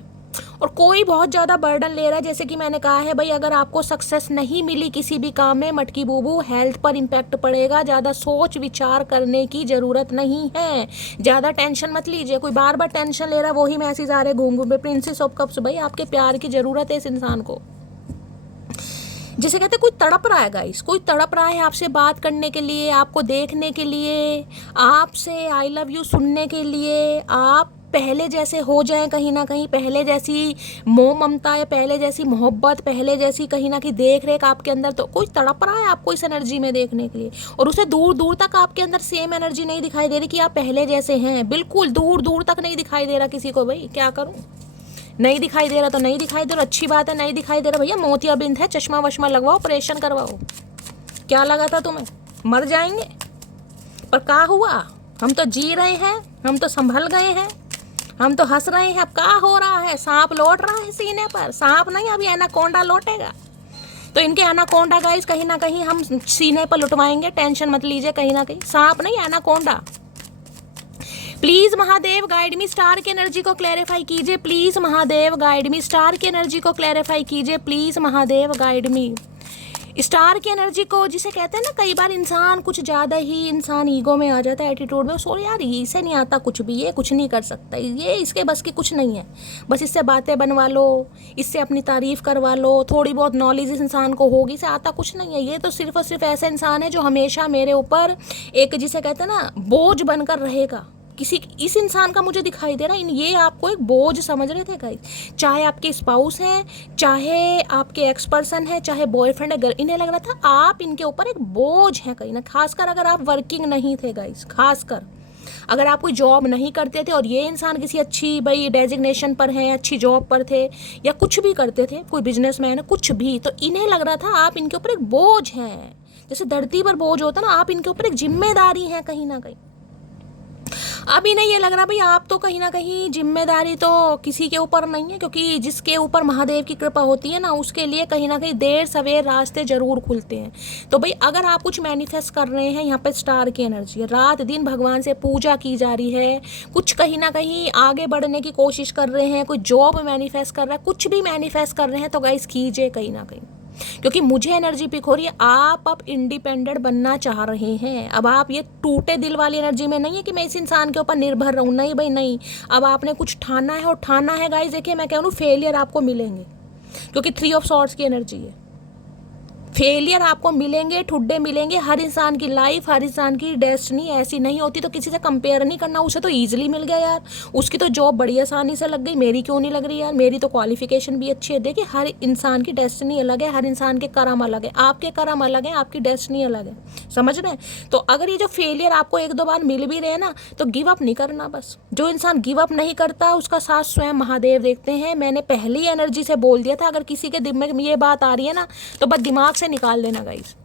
और कोई बहुत ज़्यादा बर्डन ले रहा है। जैसे कि मैंने कहा है भाई, अगर आपको सक्सेस नहीं मिली किसी भी काम में मटकी बूबू, हेल्थ पर इम्पैक्ट पड़ेगा। ज़्यादा सोच विचार करने की ज़रूरत नहीं है, ज़्यादा टेंशन मत लीजिए। कोई बार बार टेंशन ले रहा है, वही मैसेज आ रहे घूम घूम पे। प्रिंसेस ऑफ कप्स, भाई आपके प्यार की ज़रूरत है इस इंसान को। जैसे कहते हैं कोई तड़प रहा है गाइस, कोई तड़प रहा है आपसे बात करने के लिए, आपको देखने के लिए, आपसे आई लव यू सुनने के लिए। आप पहले जैसे हो जाएं कहीं ना कहीं, पहले जैसी मोह ममता या पहले जैसी मोहब्बत, पहले जैसी कहीं ना कहीं देख रेख आपके अंदर। तो कोई तड़प रहा है आपको इस एनर्जी में देखने के लिए, और उसे दूर दूर तक आपके अंदर सेम एनर्जी नहीं दिखाई दे रही कि आप पहले जैसे हैं। बिल्कुल दूर दूर तक नहीं दिखाई दे रहा किसी को। भाई क्या करूँ, नहीं दिखाई दे रहा तो नहीं दिखाई दे रहा, अच्छी बात है नहीं दिखाई दे रहा। भैया मोतियाबिंद है, चश्मा वश्मा लगवाओ, ऑपरेशन करवाओ। क्या लगा था तुम्हें मर जाएंगे, पर क्या हुआ, हम तो जी रहे हैं, हम तो संभल गए हैं, हम तो हंस रहे हैं। अब क्या हो रहा है, सांप लौट रहा है सीने पर, सांप नहीं अभी एनाकोंडा लौटेगा। तो इनके एनाकोंडा गाइस कहीं ना कहीं हम सीने पर लुटवाएंगे, टेंशन मत लीजिए। कहीं ना कहीं सांप नहीं, anaconda. Please Mahadev guide me, star की एनर्जी को क्लैरिफाई कीजिए। Please Mahadev guide me, star की एनर्जी को क्लैरिफाई कीजिए। Please Mahadev guide me, star की एनर्जी को। जिसे कहते हैं ना कई बार इंसान कुछ ज़्यादा ही इंसान ईगो में आ जाता है, एटीट्यूड में, सो यार इसे नहीं आता कुछ भी, ये कुछ नहीं कर सकता, ये इसके बस की कुछ नहीं है, बस इससे बातें बनवा लो, इससे अपनी तारीफ करवा लो, थोड़ी बहुत नॉलेज इस इंसान को होगी, इसे आता कुछ नहीं है। ये तो सिर्फ और सिर्फ ऐसा इंसान है जो हमेशा मेरे ऊपर एक जिसे कहते हैं ना बोझ बनकर रहेगा। किसी इस इंसान का मुझे दिखाई दे रहा है, ये आपको एक बोझ समझ रहे थे गाइस। चाहे आपके स्पाउस हैं, चाहे आपके एक्स पर्सन है, चाहे बॉयफ्रेंड है, इन्हें लग रहा था आप इनके ऊपर एक बोझ है कहीं ना। खासकर अगर आप वर्किंग नहीं थे गाइस, खासकर अगर आप कोई जॉब नहीं करते थे और ये इंसान किसी अच्छी भाई डेजिग्नेशन पर है, अच्छी जॉब पर थे या कुछ भी करते थे, कोई बिजनेसमैन है कुछ भी, तो इन्हें लग रहा था आप इनके ऊपर एक बोझ हैं। जैसे धरती पर बोझ होता ना, आप इनके ऊपर एक जिम्मेदारी है कहीं ना कहीं। अभी नहीं ये लग रहा भाई आप तो कहीं ना कहीं जिम्मेदारी तो किसी के ऊपर नहीं है, क्योंकि जिसके ऊपर महादेव की कृपा होती है ना उसके लिए कहीं ना कहीं देर सवेर रास्ते जरूर खुलते हैं। तो भाई अगर आप कुछ मैनिफेस्ट कर रहे हैं, यहाँ पे स्टार की एनर्जी है, रात दिन भगवान से पूजा की जा रही है, कुछ कहीं ना कहीं आगे बढ़ने की कोशिश कर रहे हैं, कोई जॉब मैनिफेस्ट कर रहा है, कुछ भी मैनिफेस्ट कर रहे हैं, तो गाइस कीजिए कहीं ना कहीं, क्योंकि मुझे एनर्जी पिक हो रही है आप अब इंडिपेंडेंट बनना चाह रहे हैं। अब आप ये टूटे दिल वाली एनर्जी में नहीं है कि मैं इस इंसान के ऊपर निर्भर रहूं, नहीं भाई नहीं। अब आपने कुछ ठाना है, और ठाना है गाइस, देखिए मैं कह रहा हूँ फेलियर आपको मिलेंगे, क्योंकि 3 ऑफ सॉर्ड्स की एनर्जी है। फेलियर आपको मिलेंगे, ठुड्डे मिलेंगे। हर इंसान की लाइफ, हर इंसान की डेस्टिनी ऐसी नहीं होती, तो किसी से कंपेयर नहीं करना। उसे तो ईजिली मिल गया यार, उसकी तो जॉब बड़ी आसानी से लग गई, मेरी क्यों नहीं लग रही यार, मेरी तो क्वालिफिकेशन भी अच्छी है। देखिए हर इंसान की डेस्टिनी अलग है, हर इंसान के कर्म अलग है, आपके कर्म अलग है, आपकी डेस्टिनी अलग है, समझ रहे हैं। तो अगर ये जो फेलियर आपको 1-2 बार मिल भी रहे हैं ना, तो गिव अप नहीं करना। बस जो इंसान गिव अप नहीं करता उसका साथ स्वयं महादेव देखते हैं। मैंने पहली एनर्जी से बोल दिया था, अगर किसी के दिमाग में ये बात आ रही है ना, तो बस दिमाग से निकाल लेना गाइस।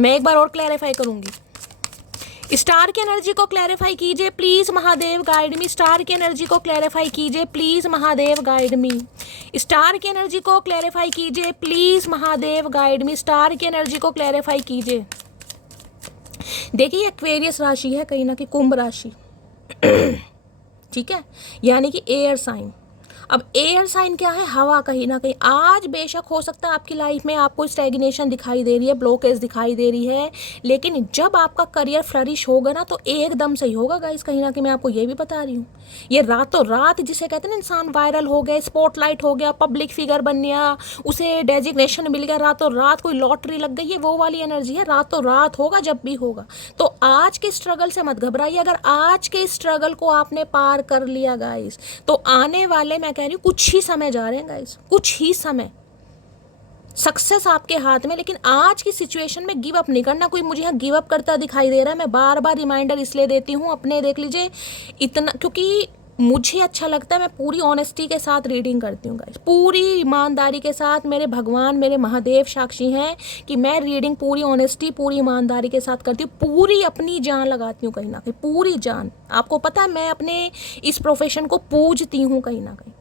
मैं एक बार और क्लैरिफाई करूंगी। स्टार की एनर्जी को क्लैरिफाई कीजिए please, Mahadev guide me. Star की एनर्जी को क्लैरिफाई कीजिए please, Mahadev guide me. Star की एनर्जी को क्लैरिफाई कीजिए please, Mahadev guide me. Star की एनर्जी को क्लैरिफाई कीजिए। देखिए एक्वेरियस राशि है, कहीं ना कहीं कुंभ राशि ठीक है, यानी कि एयर साइन। अब एयर साइन क्या है, हवा। कहीं ना कहीं आज बेशक हो सकता है आपकी लाइफ में आपको स्टैग्नेशन दिखाई दे रही है, ब्लॉकेज दिखाई दे रही है, लेकिन जब आपका करियर फ्लरिश होगा ना तो एकदम सही होगा गाइस। कहीं ना कहीं मैं आपको ये भी बता रही हूँ, ये रातों रात जिसे कहते हैं ना इंसान वायरल हो गया, स्पॉटलाइट हो गया, पब्लिक फिगर बन गया, उसे डेजिग्नेशन मिल गया, रातों रात कोई लॉटरी लग गई, ये वो वाली एनर्जी है। रातों रात होगा जब भी होगा। तो आज के स्ट्रगल से मत घबराइए। अगर आज के स्ट्रगल को आपने पार कर लिया गाइस, तो आने वाले मैं कह रही हूँ कुछ ही समय जा रहे हैं गाइस, कुछ ही समय, सक्सेस आपके हाथ में। लेकिन आज की सिचुएशन में गिव अप नहीं करना। कोई मुझे यहाँ गिव अप करता दिखाई दे रहा है, मैं बार बार रिमाइंडर इसलिए देती हूँ अपने, देख लीजिए इतना, क्योंकि मुझे अच्छा लगता है, मैं पूरी ऑनेस्टी के साथ रीडिंग करती हूँ गाइस, पूरी ईमानदारी के साथ। मेरे भगवान, मेरे महादेव साक्षी हैं कि मैं रीडिंग पूरी ऑनेस्टी, पूरी ईमानदारी के साथ करती हूँ, पूरी अपनी जान लगाती हूँ, कहीं ना कहीं पूरी जान। आपको पता है मैं अपने इस प्रोफेशन को पूजती हूँ कहीं ना कहीं।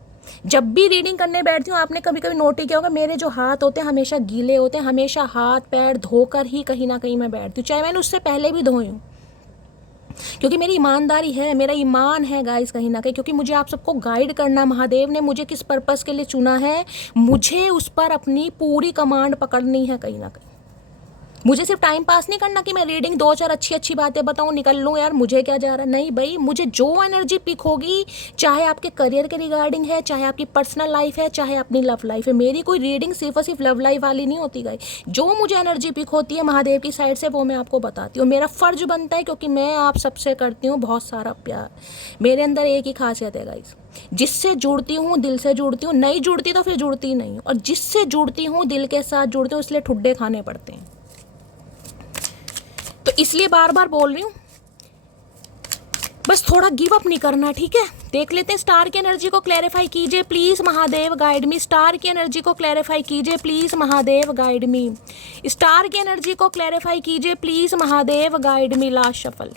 जब भी रीडिंग करने बैठती हूँ, आपने कभी कभी नोटिस किया होगा, मेरे जो हाथ होते हैं हमेशा गीले होते हैं, हमेशा हाथ पैर धोकर ही कहीं ना कहीं मैं बैठती हूँ, चाहे मैंने उससे पहले भी धोए हूँ, क्योंकि मेरी ईमानदारी है, मेरा ईमान है गाइस कहीं ना कहीं। क्योंकि मुझे आप सबको गाइड करना, महादेव ने मुझे किस पर्पस के लिए चुना है, मुझे उस पर अपनी पूरी कमांड पकड़नी है कहीं ना कहीं। मुझे सिर्फ टाइम पास नहीं करना कि मैं रीडिंग 2-4 अच्छी बातें बताऊं, निकल लूं यार, मुझे क्या जा रहा है। नहीं भाई, मुझे जो एनर्जी पिक होगी, चाहे आपके करियर के रिगार्डिंग है, चाहे आपकी पर्सनल लाइफ है, चाहे अपनी लव लाइफ है, मेरी कोई रीडिंग सिर्फ और सिर्फ लव लाइफ वाली नहीं होती गाइस। जो मुझे एनर्जी पिक होती है महादेव की साइड से, वो मैं आपको बताती हूँ। मेरा फर्ज बनता है, क्योंकि मैं आप सबसे करती हूँ बहुत सारा प्यार। मेरे अंदर एक ही खासियत है गाइस, जिससे जुड़ती हूँ दिल से जुड़ती हूँ, नहीं जुड़ती तो फिर जुड़ती नहीं हूँ, और जिससे जुड़ती हूँ दिल के साथ जुड़ती हूँ, इसलिए ठुड्डे खाने पड़ते हैं। तो इसलिए बार बार बोल रही हूँ, बस थोड़ा गिव अप नहीं करना, ठीक है। देख लेते हैं, स्टार की एनर्जी को क्लैरिफाई कीजिए please, Mahadev guide me. Star की एनर्जी को क्लैरिफाई कीजिए please, Mahadev guide me. Star की एनर्जी को क्लैरिफाई कीजिए please, Mahadev guide me. Last shuffle.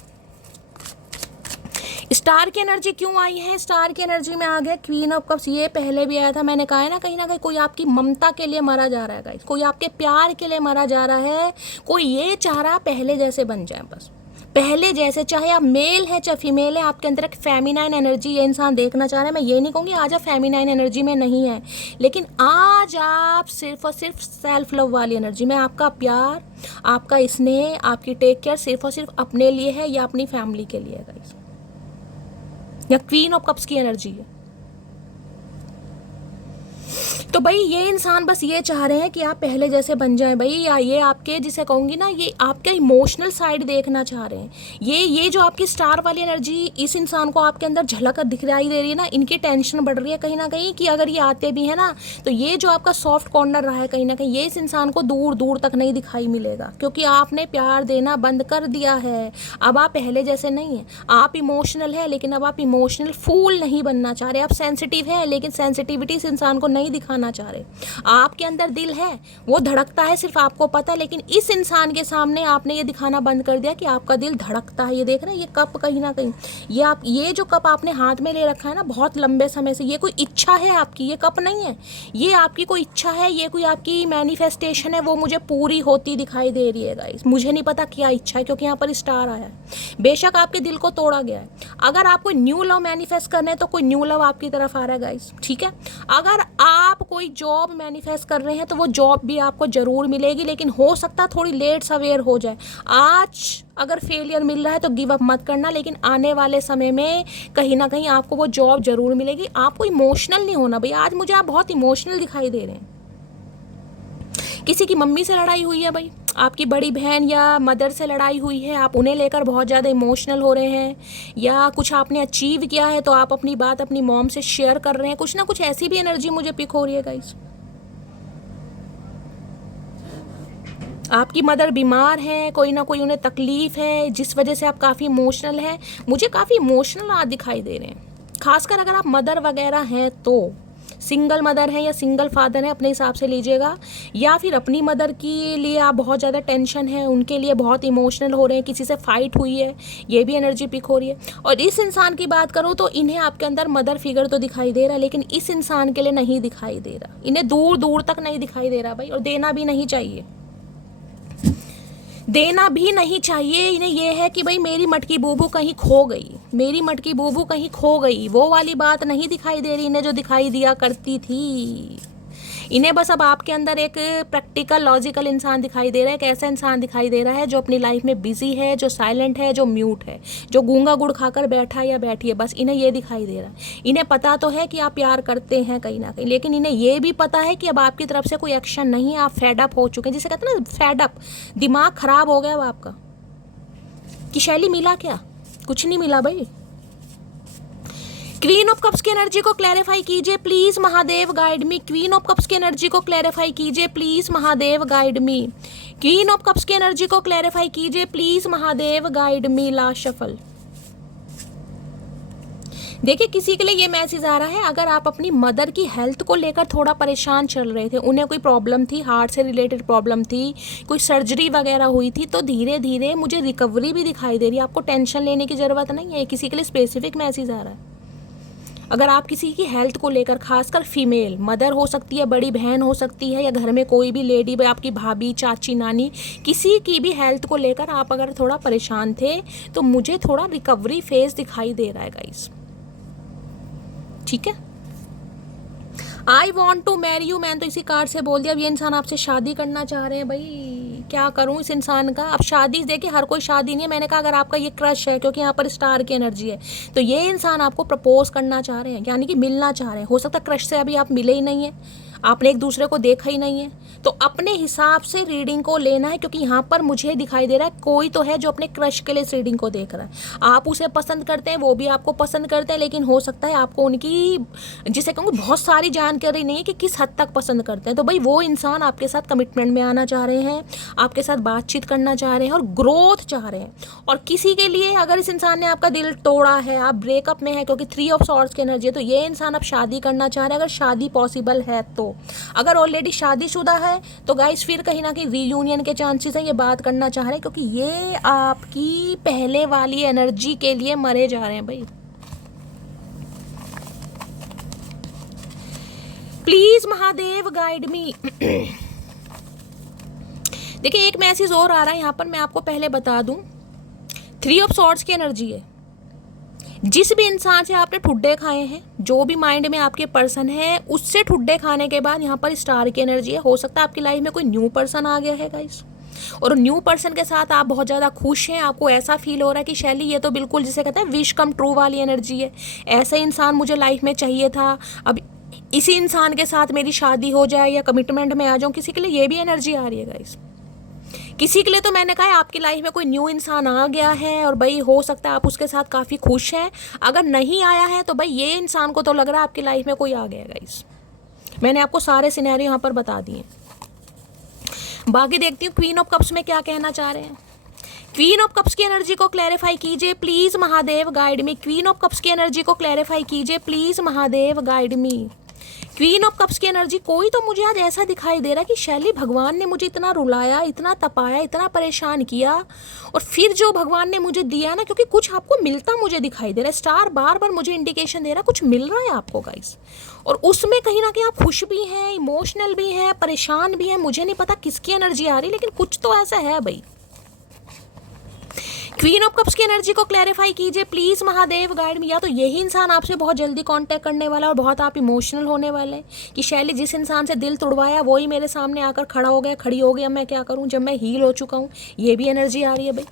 Star की एनर्जी क्यों आई है, स्टार की एनर्जी में आ गया क्वीन ऑफ कप्स। ये पहले भी आया था, मैंने कहा है ना कहीं कोई आपकी ममता के लिए मरा जा रहा है गाइस, कोई आपके प्यार के लिए मरा जा रहा है, कोई ये चाह रहा पहले जैसे बन जाए, बस पहले जैसे। चाहे आप मेल है चाहे फीमेल है, आपके अंदर एक फेमिनाइन एनर्जी ये इंसान देखना चाह रहा है। मैं ये नहीं कहूँगी आज आप फेमिनाइन एनर्जी में नहीं है, लेकिन आज आप सिर्फ और सिर्फ सेल्फ लव वाली एनर्जी में, आपका प्यार, आपका स्नेह, आपकी टेक केयर सिर्फ और सिर्फ अपने लिए है या अपनी फैमिली के लिए है गाइस, या क्वीन ऑफ कप्स की एनर्जी है। तो भाई ये इंसान बस ये चाह रहे हैं कि आप पहले जैसे बन जाएं भाई, या ये आपके, जिसे कहूँगी ना, ये आपके इमोशनल साइड देखना चाह रहे हैं। ये जो आपकी स्टार वाली एनर्जी इस इंसान को आपके अंदर झलक कर दिखाई दे रही है ना, इनकी टेंशन बढ़ रही है कहीं ना कहीं कि अगर ये आते भी है ना, तो ये जो आपका सॉफ्ट कॉर्नर रहा है कहीं ना कहीं, ये इस इंसान को दूर दूर तक नहीं दिखाई मिलेगा, क्योंकि आपने प्यार देना बंद कर दिया है। अब आप पहले जैसे नहीं है, आप इमोशनल है, लेकिन अब आप इमोशनल फूल नहीं बनना चाह रहे। आप सेंसिटिव है, लेकिन सेंसिटिविटी इस इंसान को नहीं दिखाना चाह रहे। आपके अंदर दिल है, वो धड़कता है, सिर्फ आपको पता है, लेकिन इस इंसान के सामने आपने ये दिखाना बंद कर दिया कि आपका दिल धड़कता है। ये देख रहे हैं, ये कप कहीं ना कहीं, ये जो कप आपने हाथ में ले रखा है ना बहुत लंबे समय से, ये कोई इच्छा है आपकी, ये कप नहीं है, ये आपकी कोई इच्छा है, ये कोई आपकी मैनिफेस्टेशन है, वो मुझे पूरी होती दिखाई दे रही है गाइस। मुझे नहीं पता क्या इच्छा है, क्योंकि यहाँ पर स्टार आया है। बेशक आपके दिल को तोड़ा गया है। अगर आप कोई न्यू लव मैनिफेस्ट करने हैं तो कोई न्यू लव आपकी तरफ आ रहा है गाइस, ठीक है। अगर आप कोई जॉब मैनिफेस्ट कर रहे हैं तो वो जॉब भी आपको जरूर मिलेगी, लेकिन हो सकता है थोड़ी लेट सवेर हो जाए। आज अगर फेलियर मिल रहा है तो गिव अप मत करना, लेकिन आने वाले समय में कहीं ना कहीं आपको वो जॉब जरूर मिलेगी। आपको इमोशनल नहीं होना भाई, आज मुझे आप बहुत इमोशनल दिखाई दे रहे हैं। किसी की मम्मी से लड़ाई हुई है भाई, आपकी बड़ी बहन या मदर से लड़ाई हुई है, आप उन्हें लेकर बहुत ज़्यादा इमोशनल हो रहे हैं, या कुछ आपने अचीव किया है तो आप अपनी बात अपनी मॉम से शेयर कर रहे हैं, कुछ ना कुछ ऐसी भी एनर्जी मुझे पिक हो रही है गाइस। आपकी मदर बीमार है, कोई ना कोई उन्हें तकलीफ है जिस वजह से आप काफ़ी इमोशनल हैं। मुझे काफ़ी इमोशनल आज दिखाई दे रहे हैं, खासकर अगर आप मदर वगैरह हैं तो। सिंगल मदर है या सिंगल फादर है अपने हिसाब से लीजिएगा, या फिर अपनी मदर के लिए आप बहुत ज़्यादा टेंशन है, उनके लिए बहुत इमोशनल हो रहे हैं, किसी से फाइट हुई है, ये भी एनर्जी पिक हो रही है। और इस इंसान की बात करूँ तो इन्हें आपके अंदर मदर फिगर तो दिखाई दे रहा है, लेकिन इस इंसान के लिए नहीं दिखाई दे रहा, इन्हें दूर दूर तक नहीं दिखाई दे रहा भाई, और देना भी नहीं चाहिए, देना भी नहीं चाहिए। इन्हें यह है कि भाई मेरी मटकी बूबू कहीं खो गई, मेरी मटकी बूबू कहीं खो गई, वो वाली बात नहीं दिखाई दे रही इन्हें जो दिखाई दिया करती थी। इन्हें बस अब आपके अंदर एक प्रैक्टिकल लॉजिकल इंसान दिखाई दे रहा है, एक ऐसा इंसान दिखाई दे रहा है जो अपनी लाइफ में बिजी है, जो साइलेंट है, जो म्यूट है, जो गूंगा गुड़ खाकर बैठा है या बैठी है, बस इन्हें ये दिखाई दे रहा है। इन्हें पता तो है कि आप प्यार करते हैं कहीं ना कहीं, लेकिन इन्हें ये भी पता है कि अब आपकी तरफ से कोई एक्शन नहीं है, आप फेडअप हो चुके हैं, जिसे कहते हैं ना फेडअप, दिमाग खराब हो गया अब आपका कि शैली मिला क्या, कुछ नहीं मिला भाई। क्वीन ऑफ कप्स की एनर्जी को क्लैरिफाई कीजिए please Mahadev guide me. Queen of cups की एनर्जी को क्लैरिफाई कीजिए please Mahadev guide me. Queen of cups की एनर्जी को क्लैरिफाई कीजिए please Mahadev guide me. Last shuffle. देखिए किसी के लिए ये मैसेज आ रहा है, अगर आप अपनी मदर की हेल्थ को लेकर थोड़ा परेशान चल रहे थे, उन्हें कोई प्रॉब्लम थी, हार्ट से रिलेटेड प्रॉब्लम थी, कोई सर्जरी वगैरह हुई थी, तो धीरे धीरे मुझे रिकवरी भी दिखाई दे रही है, आपको टेंशन लेने की ज़रूरत नहीं है। किसी के लिए स्पेसिफिक मैसेज आ रहा है। अगर आप किसी की हेल्थ को लेकर, खासकर फीमेल, मदर हो सकती है, बड़ी बहन हो सकती है, या घर में कोई भी लेडी, आपकी भाभी, चाची, नानी, किसी की भी हेल्थ को लेकर आप अगर थोड़ा परेशान थे तो मुझे थोड़ा रिकवरी फेज दिखाई दे रहा है गाइस, ठीक है। I want to marry you, मैंने तो इसी कार्ड से बोल दिया। अब ये इंसान आपसे शादी करना चाह रहे हैं भाई, क्या करूं इस इंसान का। अब शादी देखिए, हर कोई शादी नहीं है, मैंने कहा अगर आपका ये क्रश है, क्योंकि यहाँ पर स्टार की एनर्जी है, तो ये इंसान आपको प्रपोज करना चाह रहे हैं, यानी कि मिलना चाह रहे हैं। हो सकता है क्रश से अभी आप मिले ही नहीं है, आपने एक दूसरे को देखा ही नहीं है, तो अपने हिसाब से रीडिंग को लेना है, क्योंकि यहाँ पर मुझे दिखाई दे रहा है कोई तो है जो अपने क्रश के लिए इस रीडिंग को देख रहा है। आप उसे पसंद करते हैं, वो भी आपको पसंद करते हैं, लेकिन हो सकता है आपको उनकी, जिसे कहूँगी, बहुत सारी जानकारी नहीं है कि किस हद तक पसंद करते हैं। तो भाई वो इंसान आपके साथ कमिटमेंट में आना चाह रहे हैं, आपके साथ बातचीत करना चाह रहे हैं और ग्रोथ चाह रहे हैं। और किसी के लिए अगर इस इंसान ने आपका दिल तोड़ा है, आप ब्रेकअप में है, क्योंकि 3 ऑफ सॉर्ड्स की एनर्जी है, तो ये इंसान अब शादी करना चाह रहे हैं, अगर शादी पॉसिबल है तो। अगर ऑलरेडी शादीशुदा है तो गाइस फिर कहीं ना कहीं रीयूनियन के चांसेस हैं, ये बात करना चाह रहे हैं, क्योंकि ये आपकी पहले वाली एनर्जी के लिए मरे जा रहे हैं भाई। प्लीज महादेव गाइड मी। देखिए एक मैसेज और आ रहा है यहाँ पर, मैं आपको पहले बता दूं, 3 ऑफ सॉर्ड्स की एनर्जी है। जिस भी इंसान से आपने ठुड्डे खाए हैं, जो भी माइंड में आपके पर्सन है, उससे ठुड्डे खाने के बाद यहाँ पर स्टार की एनर्जी है। हो सकता है आपकी लाइफ में कोई न्यू पर्सन आ गया है गाइस, और न्यू पर्सन के साथ आप बहुत ज़्यादा खुश हैं, आपको ऐसा फील हो रहा है कि शैली ये तो बिल्कुल जिसे कहते हैं विश कम ट्रू वाली एनर्जी है, ऐसा इंसान मुझे लाइफ में चाहिए था, अब इसी इंसान के साथ मेरी शादी हो जाए या कमिटमेंट में आ जाऊँ। किसी के लिए ये भी एनर्जी आ रही है गाइस। किसी के लिए तो मैंने कहा आपकी लाइफ में कोई न्यू इंसान आ गया है, और भाई हो सकता है आप उसके साथ काफ़ी खुश हैं। अगर नहीं आया है तो भाई ये इंसान को तो लग रहा है आपकी लाइफ में कोई आ गया गाइस। मैंने आपको सारे सिनेरियो यहाँ पर बता दिए, बाकी देखती हूँ क्वीन ऑफ कप्स में क्या कहना चाह रहे हैं। क्वीन ऑफ कप्स की एनर्जी को क्लैरिफाई कीजिए please Mahadev guide me. Queen of cups की एनर्जी को क्लैरिफाई कीजिए please Mahadev guide me. Queen of cups की एनर्जी, कोई तो मुझे आज ऐसा दिखाई दे रहा है कि शैली भगवान ने मुझे इतना रुलाया, इतना तपाया, इतना परेशान किया, और फिर जो भगवान ने मुझे दिया ना, क्योंकि कुछ आपको मिलता मुझे दिखाई दे रहा है। स्टार बार बार मुझे इंडिकेशन दे रहा है कुछ मिल रहा है आपको गाइस, और उसमें कहीं ना कहीं आप खुश भी हैं, इमोशनल भी हैं, परेशान भी हैं। मुझे नहीं पता किसकी एनर्जी आ रही, लेकिन कुछ तो ऐसा है भाई। क्वीन ऑफ कप्स की एनर्जी को क्लैरिफाई कीजिए प्लीज महादेव, गाइड में। या तो यही इंसान आपसे बहुत जल्दी कांटेक्ट करने वाला और बहुत आप इमोशनल होने वाले हैं कि शैली जिस इंसान से दिल तोड़वाया वही मेरे सामने आकर खड़ा हो गया, खड़ी हो गई, अब मैं क्या करूं जब मैं हील हो चुका हूं। ये भी एनर्जी आ रही है भाई।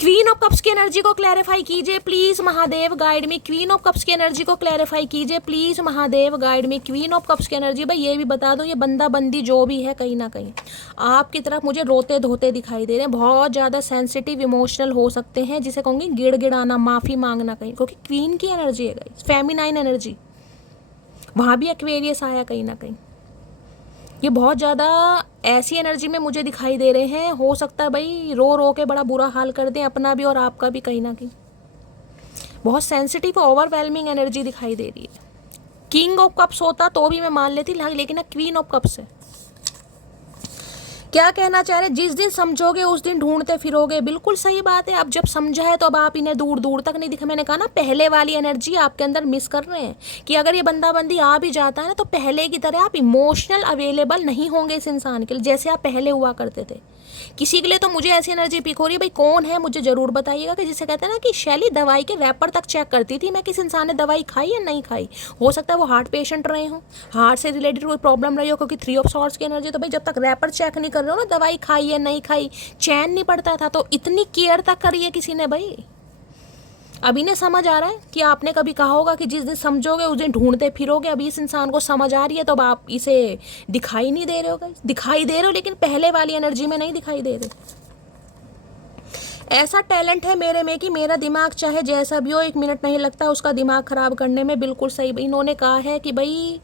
क्वीन ऑफ कप्स की एनर्जी को क्लैरिफाई कीजिए प्लीज महादेव, गाइड में। क्वीन ऑफ कप्स की एनर्जी को क्लैरिफाई कीजिए प्लीज महादेव, गाइड में। क्वीन ऑफ कप्स की एनर्जी, भाई ये भी बता दो, ये बंदा बंदी जो भी है कहीं ना कहीं आपकी तरफ मुझे रोते धोते दिखाई दे रहे हैं, बहुत ज़्यादा सेंसिटिव इमोशनल हो सकते हैं, जिसे कहूँगी गिड़गिड़ाना, माफ़ी मांगना कहीं, क्योंकि क्वीन की एनर्जी है गाइस, फेमिनाइन एनर्जी। वहाँ भी एक्वेरियस आया कहीं ना कहीं। ये बहुत ज़्यादा ऐसी एनर्जी में मुझे दिखाई दे रहे हैं, हो सकता है भाई रो रो के बड़ा बुरा हाल कर दें अपना भी और आपका भी कहीं ना कहीं। बहुत सेंसिटिव ओवरवेलमिंग एनर्जी दिखाई दे रही है। किंग ऑफ कप्स होता तो भी मैं मान लेती, लेकिन क्वीन ऑफ कप्स है। क्या कहना चाह रहे, जिस दिन समझोगे उस दिन ढूंढते फिरोगे। बिल्कुल सही बात है, अब जब समझा है तो अब आप इन्हें दूर दूर तक नहीं दिखा। मैंने कहा ना पहले वाली एनर्जी आपके अंदर मिस कर रहे हैं, कि अगर ये बंदा बंदी आ भी जाता है ना तो पहले की तरह आप इमोशनल अवेलेबल नहीं होंगे इस इंसान के लिए, जैसे आप पहले हुआ करते थे। किसी के लिए तो मुझे ऐसी एनर्जी पिक हो रही है, भाई कौन है मुझे जरूर बताइएगा, कि जिसे कहते हैं ना कि शैली दवाई के रैपर तक चेक करती थी मैं किस इंसान ने दवाई खाई या नहीं खाई। हो सकता है वो हार्ट पेशेंट रहे हो, हार्ट से रिलेटेड कोई प्रॉब्लम रही हो, क्योंकि 3 ऑफ सॉर्ड्स की एनर्जी, तो भाई जब तक रैपर चेक नहीं कर रहे हो ना दवाई खाई या नहीं खाई, चैन नहीं पड़ता था। तो इतनी केयर तक करी है किसी ने भाई। अब इन्हें समझ आ रहा है कि आपने कभी कहा होगा कि जिस दिन समझोगे उस दिन ढूंढते फिरोगे। अब इस इंसान को समझ आ रही है, तो अब आप इसे दिखाई नहीं दे रहे हो, दिखाई दे रहे हो लेकिन पहले वाली एनर्जी में नहीं दिखाई दे रहे। ऐसा टैलेंट है मेरे में कि मेरा दिमाग चाहे जैसा भी हो 1 मिनट नहीं लगता उसका दिमाग ख़राब करने में। बिल्कुल सही इन्होंने कहा है कि भाई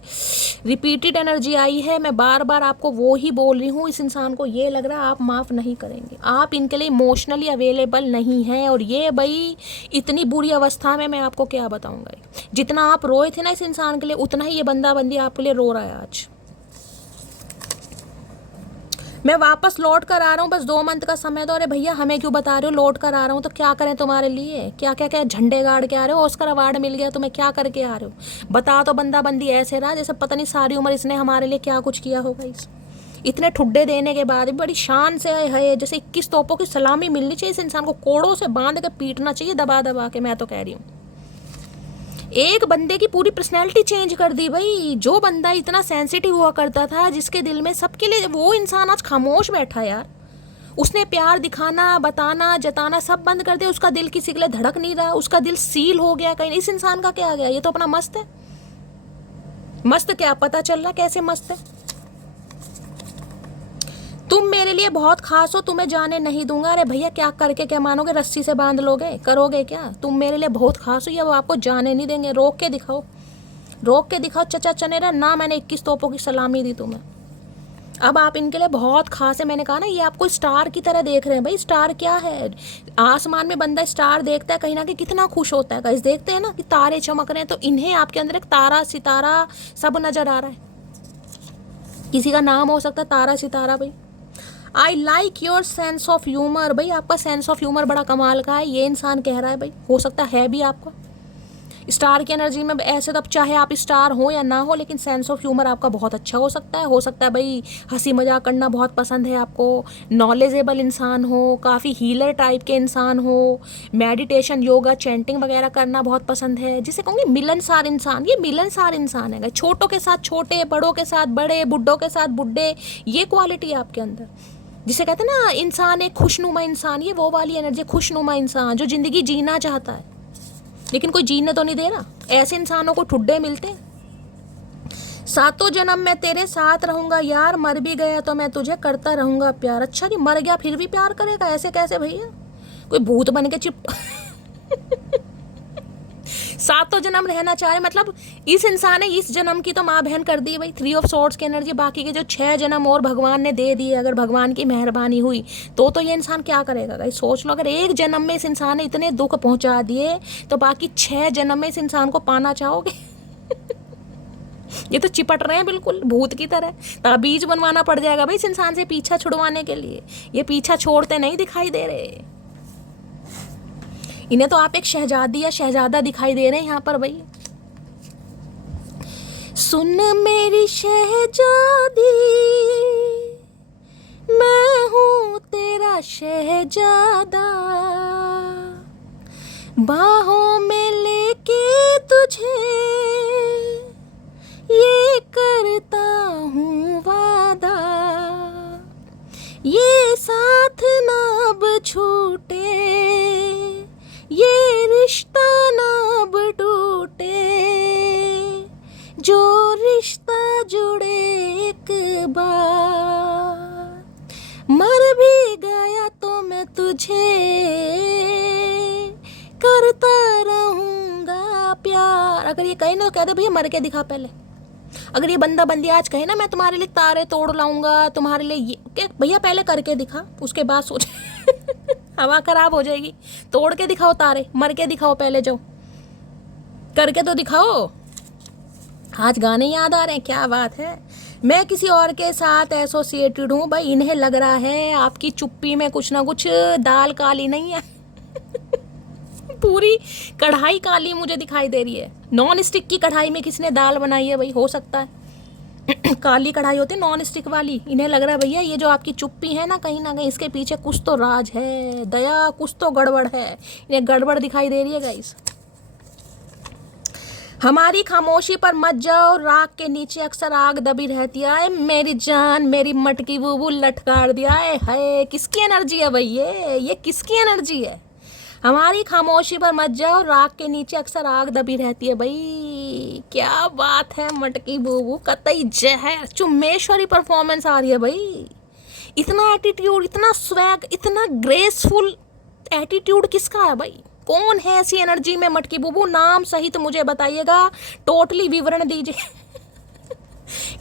रिपीटेड एनर्जी आई है, मैं बार बार आपको वो ही बोल रही हूँ। इस इंसान को ये लग रहा है आप माफ़ नहीं करेंगे, आप इनके लिए इमोशनली अवेलेबल नहीं हैं। और ये भाई इतनी बुरी अवस्था में मैं आपको क्या बताऊँगा। जितना आप रोए थे ना इस इंसान के लिए, उतना ही ये बंदा बंदी आपके लिए रो रहा है आज। मैं वापस लौट कर आ रहा हूँ, बस 2 मंथ का समय दो। अरे भैया हमें क्यों बता रहे हो, लौट कर आ रहा हूँ तो क्या करें तुम्हारे लिए, क्या क्या क्या झंडे गाड़ के आ रहे हो, ऑस्कर अवार्ड मिल गया तुम्हें, क्या करके आ रहे हो। बता तो बंदा बंदी ऐसे रहा जैसे पता नहीं सारी उम्र इसने हमारे लिए क्या कुछ किया होगा। इतने ठुड्डे देने के बाद भी बड़ी शान से है, जैसे 21 तोपों की सलामी मिलनी चाहिए। इस इंसान को कोड़ों से बांध के पीटना चाहिए दबा दबा के, मैं तो कह रही हूँ। एक बंदे की पूरी पर्सनैलिटी चेंज कर दी भाई। जो बंदा इतना सेंसिटिव हुआ करता था, जिसके दिल में सबके लिए, वो इंसान आज खामोश बैठा यार। उसने प्यार दिखाना, बताना, जताना सब बंद कर दिया। उसका दिल किसी के लिए धड़क नहीं रहा, उसका दिल सील हो गया कहीं। इस इंसान का क्या गया, ये तो अपना मस्त है। मस्त क्या पता चल रहा कैसे मस्त है। तुम मेरे लिए बहुत खास हो, तुम्हें जाने नहीं दूंगा। अरे भैया क्या करके क्या मानोगे, रस्सी से बांध लोगे, करोगे क्या। तुम मेरे लिए बहुत खास हो, या वो आपको जाने नहीं देंगे। रोक के दिखाओ, रोक के दिखाओ चचा चनेरा ना। मैंने 21 तोपों की सलामी दी तुम्हें, अब आप इनके लिए बहुत खास है। मैंने कहा ना ये आपको स्टार की तरह देख रहे हैं भाई। स्टार क्या है, आसमान में बंदा स्टार देखता है कहीं ना कहीं कितना खुश होता है। गाइस देखते हैं ना कि तारे चमक रहे हैं, तो इन्हें आपके अंदर एक तारा सितारा सब नजर आ रहा है। किसी का नाम हो सकता है तारा सितारा भाई। I like your sense of humour, भाई आपका सेंस ऑफ ह्यूमर बड़ा कमाल का है, ये इंसान कह रहा है भाई। हो सकता है भी आपका स्टार की एनर्जी में ऐसे, तो अब चाहे आप स्टार हो या ना हो, लेकिन सेंस ऑफ ह्यूमर आपका बहुत अच्छा हो सकता है। हो सकता है भाई हंसी मजाक करना बहुत पसंद है आपको, नॉलेजेबल इंसान हो, काफ़ी हीलर टाइप के इंसान हो, मेडिटेशन योगा चैंटिंग वगैरह करना बहुत पसंद है, जिसे कहूँगी मिलनसार इंसान। ये मिलनसार इंसान है, छोटों के साथ छोटे, बड़ों के साथ बड़े, बुड्ढों के साथ बुड्ढे, ये क्वालिटी है आपके अंदर। जिसे कहते हैं ना इंसान एक खुशनुमा इंसान, ये वो वाली एनर्जी, खुशनुमा इंसान जो ज़िंदगी जीना चाहता है लेकिन कोई जीने तो नहीं दे रहा। ऐसे इंसानों को ठुड्डे मिलते हैं। 7 जन्म मैं तेरे साथ रहूंगा यार, मर भी गया तो मैं तुझे करता रहूंगा प्यार। अच्छा जी मर गया फिर भी प्यार करेगा, ऐसे कैसे भैया, कोई भूत बन के चिप सातों जन्म रहना चाहे, मतलब इस इंसान ने इस जन्म की तो माँ बहन कर दी भाई, 3 ऑफ सॉर्ड्स की एनर्जी। बाकी के जो 6 जन्म और भगवान ने दे दिए, अगर भगवान की मेहरबानी हुई तो ये इंसान क्या करेगा गाइस? सोच लो, अगर एक जन्म में इस इंसान ने इतने दुख पहुंचा दिए तो बाकी 6 जन्म में इस इंसान को पाना चाहोगे? ये तो चिपट रहे हैं बिल्कुल भूत की तरह। ताबीज बनवाना पड़ जाएगा भाई इस इंसान से पीछा छुड़वाने के लिए। ये पीछा छोड़ते नहीं दिखाई दे रहे। इन्हें तो आप एक शहजादी या शहजादा दिखाई दे रहे हैं यहाँ पर भाई। सुन मेरी शहजादी, मैं हूँ तेरा शहजादा, बाहों में लेके तुझे ये करता हूँ वादा, ये साथ ना अब छूटे, ये रिश्ता ना अब टूटे, जो रिश्ता जुड़े एक बार, मर भी गया तो मैं तुझे करता रहूँगा प्यार। अगर ये कहे ना तो कह दे भैया मर के दिखा पहले। अगर ये बंदा बंदी आज कहे ना मैं तुम्हारे लिए तारे तोड़ लाऊंगा, तुम्हारे लिए ये, भैया पहले करके दिखा, उसके बाद सोच। हवा खराब हो जाएगी। तोड़ के दिखाओ तारे, मर के दिखाओ पहले, जाओ करके तो दिखाओ। आज गाने याद आ रहे हैं, क्या बात है। मैं किसी और के साथ एसोसिएटेड हूँ भाई। इन्हें लग रहा है आपकी चुप्पी में कुछ ना कुछ दाल काली नहीं है। पूरी कढ़ाई काली मुझे दिखाई दे रही है। नॉन स्टिक की कढ़ाई में किसने दाल बनाई है भाई? हो सकता है काली कढ़ाई होती है नॉन स्टिक वाली। इन्हें लग रहा है भैया ये जो आपकी चुप्पी है ना कहीं इसके पीछे कुछ तो राज है, दया कुछ तो गड़बड़ है। इन्हें गड़बड़ दिखाई दे रही है गाइस। हमारी खामोशी पर मत जाओ, राख के नीचे अक्सर आग दबी रहती है। मेरी जान मेरी मटकी बूबू लटकार दिया है। किसकी एनर्जी है भाई? ये किसकी एनर्जी है? हमारी खामोशी पर मत जाओ, राख के नीचे अक्सर आग दबी रहती है भाई। क्या बात है मटकी बूबू, कतई जहर चुम्मेश्वरी परफॉर्मेंस आ रही है भाई। इतना एटीट्यूड, इतना स्वैग, इतना ग्रेसफुल एटीट्यूड किसका है भाई? कौन है ऐसी एनर्जी में मटकी बूबू? नाम सहित मुझे बताइएगा, टोटली विवरण दीजिए।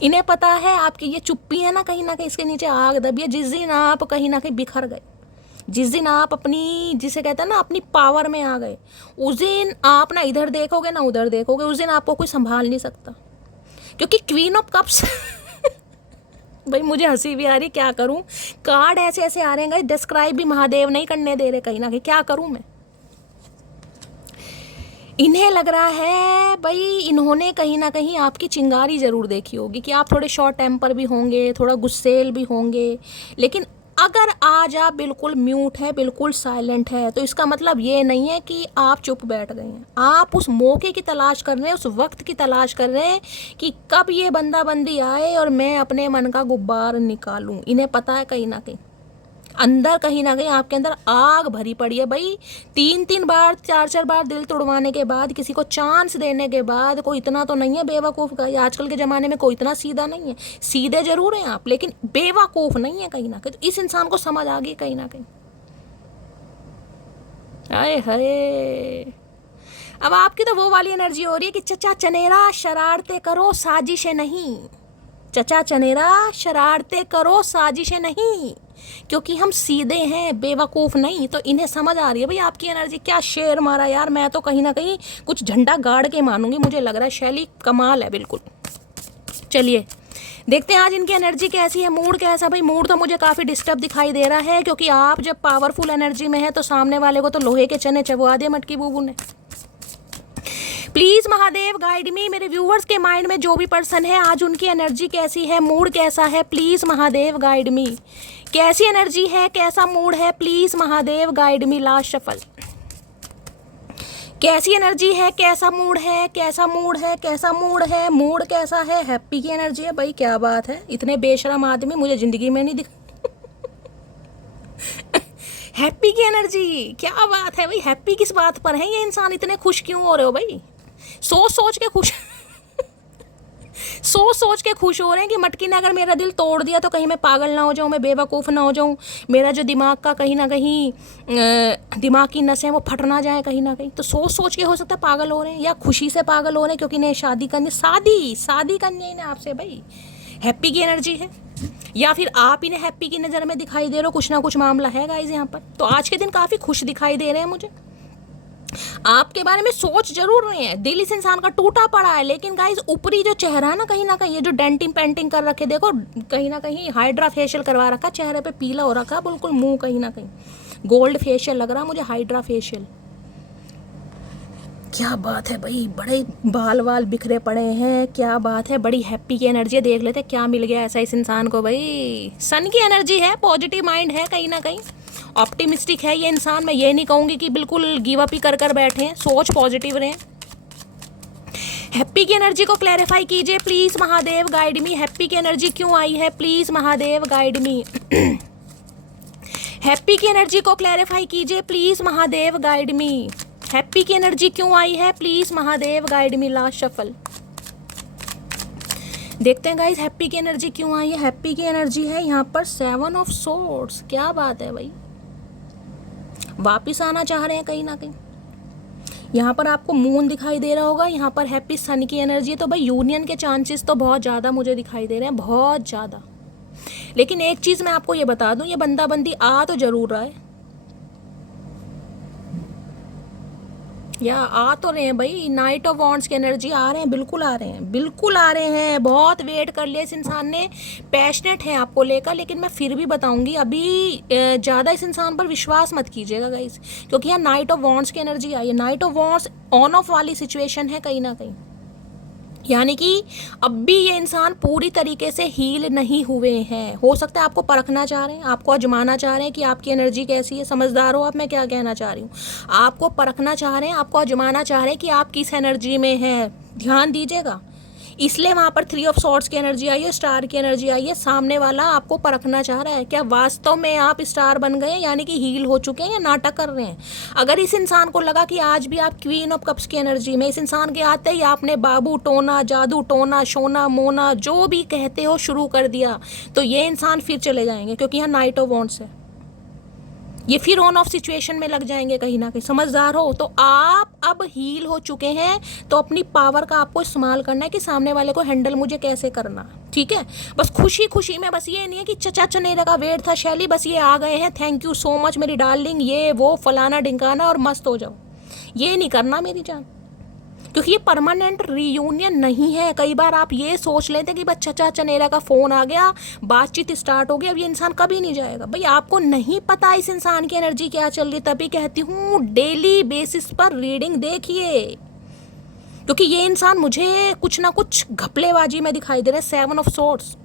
इन्हें पता है आपकी ये चुप्पी है ना कहीं इसके नीचे आग दबी है। जिस दिन आप कहीं ना कहीं बिखर गए, जिस दिन आप अपनी, जिसे कहते हैं ना, अपनी पावर में आ गए, उस दिन आप ना इधर देखोगे ना उधर देखोगे, उस दिन आपको कोई संभाल नहीं सकता। क्योंकि क्वीन ऑफ कप्स भाई मुझे हंसी भी आ रही, क्या करूं। कार्ड ऐसे ऐसे आ रहे हैं, डिस्क्राइब भी महादेव नहीं करने दे रहे कहीं ना कहीं, क्या करूं मैं। इन्हें लग रहा है भाई इन्होंने कहीं ना कहीं आपकी चिंगारी ज़रूर देखी होगी कि आप थोड़े शॉर्ट टेम्पर भी होंगे, थोड़ा गुस्सेल भी होंगे। लेकिन अगर आज आप बिल्कुल म्यूट है, बिल्कुल साइलेंट है, तो इसका मतलब ये नहीं है कि आप चुप बैठ गए हैं। आप उस मौके की तलाश कर रहे हैं, उस वक्त की तलाश कर रहे हैं कि कब ये बंदा बंदी आए और मैं अपने मन का गुब्बार निकालूं। इन्हें पता है कहीं ना कहीं अंदर, कहीं ना कहीं आपके अंदर आग भरी पड़ी है भाई। 3-3 बार 4-4 बार दिल तोड़वाने के बाद, किसी को चांस देने के बाद, कोई इतना तो नहीं है बेवकूफ़ का। आजकल के ज़माने में कोई इतना सीधा नहीं है। सीधे जरूर हैं आप, लेकिन बेवकूफ़ नहीं है कहीं ना कहीं। तो इस इंसान को समझ आ गई कहीं ना कहीं। हाय हाय, अब आपकी तो वो वाली एनर्जी हो रही है कि चचा चनेरा शरारते करो साजिशें नहीं। चचा चनेरा शरारते करो साजिशें नहीं, क्योंकि हम सीधे हैं, बेवकूफ़ नहीं। तो इन्हें समझ आ रही है भाई आपकी एनर्जी। क्या शेर मारा यार, मैं तो कहीं ना कहीं कुछ झंडा गाड़ के मानूंगी। मुझे लग रहा है शैली कमाल है बिल्कुल। चलिए देखते हैं आज इनकी एनर्जी कैसी है, मूड कैसा। भाई मूड तो मुझे काफ़ी डिस्टर्ब दिखाई दे रहा है, क्योंकि आप जब पावरफुल एनर्जी में है तो सामने वाले को तो लोहे के चने चबवा दिए मटकी बूबू ने। प्लीज़ महादेव गाइड मी। मेरे व्यूवर्स के माइंड में जो भी पर्सन है आज उनकी एनर्जी कैसी है, मूड कैसा है, प्लीज़ महादेव गाइड मी। कैसी एनर्जी है, कैसा मूड है, please Mahadev guide me. Last shuffle. कैसी एनर्जी है, कैसा मूड है, कैसा मूड है, कैसा मूड है, मूड कैसा है। हैप्पी की एनर्जी है भाई, क्या बात है। इतने बेशरम आदमी मुझे ज़िंदगी में नहीं दिख। हैप्पी की एनर्जी, क्या बात है भाई। हैप्पी किस बात पर है ये इंसान, इतने खुश क्यों हो रहे हो भाई? सोच सोच के खुश सोच सोच के खुश हो रहे हैं कि मटकी ने अगर मेरा दिल तोड़ दिया तो कहीं मैं पागल ना हो जाऊं, मैं बेवकूफ़ ना हो जाऊं, मेरा जो दिमाग का कहीं ना कहीं दिमाग की नसें वो फट ना जाए कहीं ना कहीं। तो सोच सोच के हो सकता है पागल हो रहे हैं, या खुशी से पागल हो रहे हैं क्योंकि इन्हें शादी करनी, शादी करनी है इन्हें आपसे भाई, हैप्पी की एनर्जी है। या फिर आप इन्हें हैप्पी की नज़र में दिखाई दे रहे हो, कुछ ना कुछ मामला है गाइस यहाँ पर। तो आज के दिन काफ़ी खुश दिखाई दे रहे हैं मुझे, आपके बारे में सोच जरूर रहे हैं। दिल इस इंसान का टूटा पड़ा है, लेकिन गाइस ऊपरी जो चेहरा है ना कहीं ये जो डेंटिंग पेंटिंग कर रखे, देखो कहीं ना कहीं हाइड्रा फेशियल करवा रखा, चेहरे पे पीला हो रखा बिल्कुल, मुंह कहीं ना कहीं गोल्ड फेशियल लग रहा मुझे, हाइड्रा फेशियल। क्या बात है भाई, बड़े बाल वाल बिखरे पड़े हैं, क्या बात है, बड़ी हैप्पी की एनर्जी है। देख लेते क्या मिल गया ऐसा इस इंसान को भाई। सन की एनर्जी है, पॉजिटिव माइंड है, कहीं ना कहीं ऑप्टिमिस्टिक है ये इंसान। मैं ये नहीं कहूँगी कि बिल्कुल गिव अप ही कर बैठे हैं, सोच पॉजिटिव रहें। हैप्पी की एनर्जी को क्लैरिफाई कीजिए please Mahadev, guide me. Happy की एनर्जी क्यों आई है, please Mahadev guide me. Happy की एनर्जी को क्लैरिफाई कीजिए please Mahadev, guide me. Happy की एनर्जी क्यों आई है, please Mahadev guide me. Last shuffle देखते हैं गाइस, हैप्पी की एनर्जी क्यों आई है। हैप्पी की एनर्जी है यहाँ पर 7 ऑफ सोर्ड्स। क्या बात है भाई, वापिस आना चाह रहे हैं कहीं ना कहीं। यहाँ पर आपको मून दिखाई दे रहा होगा, यहाँ पर हैप्पी सन की एनर्जी है। तो भाई यूनियन के चांसेस तो बहुत ज़्यादा मुझे दिखाई दे रहे हैं, बहुत ज़्यादा। लेकिन एक चीज़ मैं आपको ये बता दूँ, ये बंदा बंदी आ तो ज़रूर रहा है, या आ तो रहे हैं भाई। नाइट ऑफ वॉन्ड्स की एनर्जी आ रहे हैं, बिल्कुल आ रहे हैं, बिल्कुल आ रहे हैं। बहुत वेट कर लिया इस इंसान ने, पैशनेट है आपको लेकर। लेकिन मैं फिर भी बताऊंगी, अभी ज़्यादा इस इंसान पर विश्वास मत कीजिएगा गाइस, क्योंकि यहाँ नाइट ऑफ वॉन्ड्स की एनर्जी आई है। Night of wands on off वाली सिचुएशन है कहीं ना कहीं, यानी कि अब भी ये इंसान पूरी तरीके से हील नहीं हुए हैं। हो सकता है आपको परखना चाह रहे हैं, आपको आजमाना चाह रहे हैं कि आपकी एनर्जी कैसी है। समझदार हो आप, मैं क्या कहना चाह रही हूँ। आपको परखना चाह रहे हैं, आपको आजमाना चाह रहे हैं कि आप किस एनर्जी में हैं। ध्यान दीजिएगा, इसलिए वहाँ पर 3 ऑफ सॉर्ड्स की एनर्जी आई है, स्टार की एनर्जी आई है। सामने वाला आपको परखना चाह रहा है, क्या वास्तव में आप स्टार बन गए हैं, यानी कि हील हो चुके हैं, या नाटक कर रहे हैं। अगर इस इंसान को लगा कि आज भी आप क्वीन ऑफ कप्स की एनर्जी में, इस इंसान के आते ही आपने बाबू टोना, जादू टोना, शोना मोना जो भी कहते हो शुरू कर दिया, तो ये इंसान फिर चले जाएंगे, क्योंकि यहाँ नाइट ऑफ वॉन्ड्स है। ये फिर ऑन ऑफ सिचुएशन में लग जाएंगे कहीं ना कहीं। समझदार हो तो आप अब हील हो चुके हैं, तो अपनी पावर का आपको इस्तेमाल करना है कि सामने वाले को हैंडल मुझे कैसे करना, ठीक है। बस खुशी खुशी में, बस ये नहीं है कि चचा चनेरा का वेट था शैली, बस ये आ गए हैं, थैंक यू सो मच मेरी डार्लिंग, ये वो फलाना ढिंकाना और मस्त हो जाओ, ये नहीं करना मेरी जान, क्योंकि ये परमानेंट रीयूनियन नहीं है। कई बार आप ये सोच लेते हैं कि बस चचा चनेरा का फ़ोन आ गया, बातचीत स्टार्ट हो गई, अब ये इंसान कभी नहीं जाएगा। भाई आपको नहीं पता इस इंसान की एनर्जी क्या चल रही, तभी कहती हूँ डेली बेसिस पर रीडिंग देखिए, क्योंकि ये इंसान मुझे कुछ ना कुछ घपलेबाजी में दिखाई दे रहा है। 7 ऑफ सोर्ड्स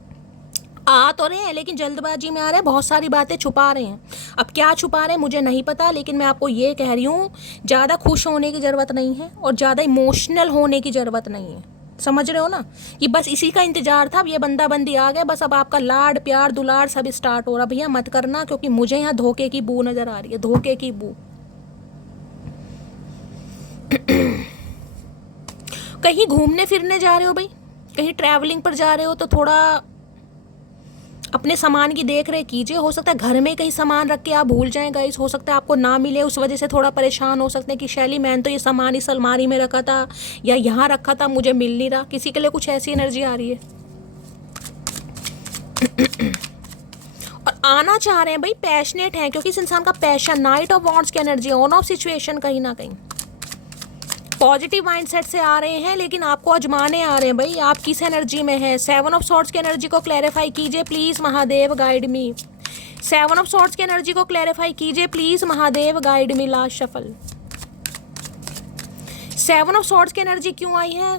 आ तो रहे हैं, लेकिन जल्दबाजी में आ रहे हैं, बहुत सारी बातें छुपा रहे हैं। अब क्या छुपा रहे हैं मुझे नहीं पता, लेकिन मैं आपको ये कह रही हूँ, ज़्यादा खुश होने की ज़रूरत नहीं है और ज़्यादा इमोशनल होने की ज़रूरत नहीं है। समझ रहे हो ना, कि बस इसी का इंतजार था, अब ये बंदा बंदी आ गया, बस अब आपका लाड प्यार दुलार सब स्टार्ट हो रहा। भैया मत करना, क्योंकि मुझे यहाँ धोखे की बू नज़र आ रही है, धोखे की बू। कहीं घूमने फिरने जा रहे हो भाई, कहीं ट्रैवलिंग पर जा रहे हो, तो थोड़ा अपने सामान की देख रेख कीजिए। हो सकता है घर में कहीं सामान रख के आप भूल जाएं गाइस, हो सकता है आपको ना मिले, उस वजह से थोड़ा परेशान हो सकते हैं कि शैली मैंने तो ये सामान इस अलमारी में रखा था या यहाँ रखा था, मुझे मिल नहीं रहा। किसी के लिए कुछ ऐसी एनर्जी आ रही है और आना चाह रहे हैं भाई, पैशनेट हैं, क्योंकि इस इंसान का पैशन, नाइट ऑफ वॉन्ड्स की एनर्जी, ऑन ऑफ सिचुएशन कहीं ना कहीं पॉजिटिव माइंडसेट से आ रहे हैं, लेकिन आपको आजमाने आ रहे हैं भाई, आप किस एनर्जी में हैं। 7 ऑफ सॉर्ड्स की एनर्जी को क्लैरिफाई कीजिए please Mahadev, guide me. 7 of swords की एनर्जी को क्लैरिफाई कीजिए please Mahadev, guide me. Last shuffle 7 of swords की एनर्जी क्यों आई है,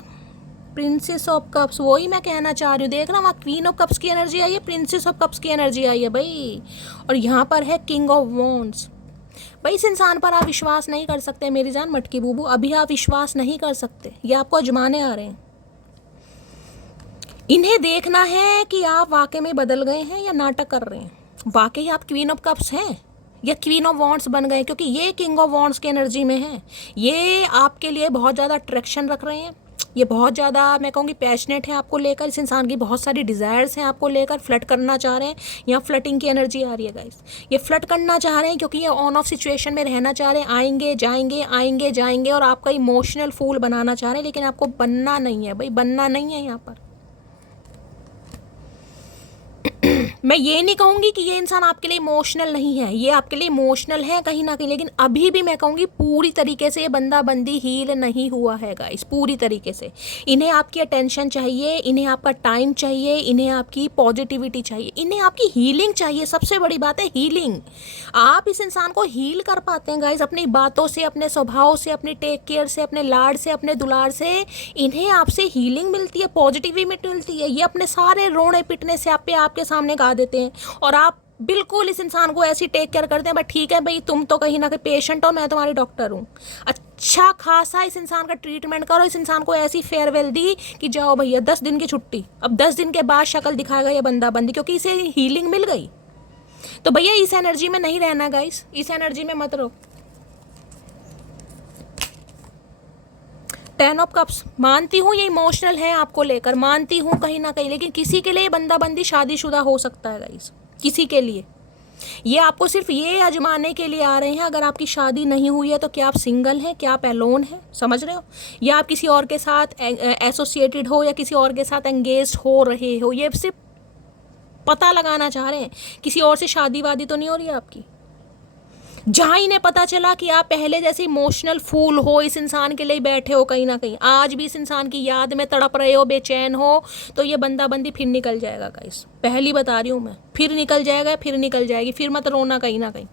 प्रिंसेस ऑफ कप्स, वही मैं कहना चाह रही हूँ। देख ना, वहाँ क्वीन ऑफ कप्स की एनर्जी आई है, प्रिंसेस ऑफ कप्स की एनर्जी आई है भाई, और यहाँ पर है किंग ऑफ वॉन्ड्स। भाई इस इंसान पर आप विश्वास नहीं कर सकते मेरी जान मटकी बूबू, अभी आप विश्वास नहीं कर सकते, ये आपको आजमाने आ रहे हैं। इन्हें देखना है कि आप वाकई में बदल गए हैं या नाटक कर रहे हैं। वाकई आप क्वीन ऑफ कप्स हैं या क्वीन ऑफ वॉन्ड्स बन गए, क्योंकि ये किंग ऑफ वॉन्ड्स की एनर्जी में है। ये आपके लिए बहुत ज़्यादा अट्रैक्शन रख रहे हैं, ये बहुत ज़्यादा मैं कहूँगी पैशनेट है आपको लेकर, इस इंसान की बहुत सारी डिज़ायर्स हैं आपको लेकर, फ्लर्ट करना चाह रहे हैं। यहाँ फ्लर्टिंग की एनर्जी आ रही है गाइस, ये फ्लर्ट करना चाह रहे हैं क्योंकि ये ऑन ऑफ सिचुएशन में रहना चाह रहे हैं, आएंगे जाएंगे आएंगे जाएंगे और आपका इमोशनल फूल बनाना चाह रहे हैं, लेकिन आपको बनना नहीं है भाई, बनना नहीं है यहाँ पर। मैं ये नहीं कहूँगी कि ये इंसान आपके लिए इमोशनल नहीं है, ये आपके लिए इमोशनल है कहीं ना कहीं, लेकिन अभी भी मैं कहूँगी पूरी तरीके से ये बंदा बंदी हील नहीं हुआ है गाइस, पूरी तरीके से। इन्हें आपकी अटेंशन चाहिए, इन्हें आपका टाइम चाहिए, इन्हें आपकी पॉजिटिविटी चाहिए, इन्हें आपकी हीलिंग चाहिए। सबसे बड़ी बात है हीलिंग। आप इस इंसान को हील कर पाते हैं गाइस अपनी बातों से, अपने स्वभाव से, अपने टेक केयर से, अपने लाड से, अपने दुलार से। इन्हें आपसे हीलिंग मिलती है, पॉजिटिविटी मिलती है। ये अपने सारे रोने पिटने से आपके सामने गा देते हैं और आप बिल्कुल इस इंसान को ऐसी टेक केयर करते हैं, बट ठीक है भाई तुम तो कहीं ना कहीं पेशेंट हो, मैं तुम्हारी डॉक्टर हूँ। अच्छा खासा इस इंसान का ट्रीटमेंट करो, इस इंसान को ऐसी फेयरवेल दी कि जाओ भैया 10 दिन की छुट्टी। अब 10 दिन के बाद शक्ल दिखाएगा ये बंदा बंदी, क्योंकि इसे हीलिंग मिल गई। तो भैया इस एनर्जी में नहीं रहना गाइस, इस एनर्जी में मत रहो। 10 ऑफ कप्स, मानती हूँ ये इमोशनल है आपको लेकर, मानती हूँ कहीं ना कहीं, लेकिन किसी के लिए बंदा बंदी शादीशुदा हो सकता है गाइस, किसी के लिए। ये आपको सिर्फ ये आजमाने के लिए आ रहे हैं, अगर आपकी शादी नहीं हुई है तो क्या आप सिंगल हैं, क्या आप एलोन हैं, समझ रहे हो, या आप किसी और के साथ एसोसिएटेड हो या किसी और के साथ एंगेज हो रहे हो। ये सिर्फ पता लगाना चाह रहे हैं किसी और से शादी वादी तो नहीं हो रही है आपकी। जहाँ इन्हें पता चला कि आप पहले जैसे इमोशनल फूल हो, इस इंसान के लिए बैठे हो कहीं ना कहीं, आज भी इस इंसान की याद में तड़प रहे हो, बेचैन हो, तो ये बंदा बंदी फिर निकल जाएगा गाइस, पहली बता रही हूँ मैं, फिर निकल जाएगा, फिर निकल जाएगी, फिर मत रोना कहीं ना कहीं।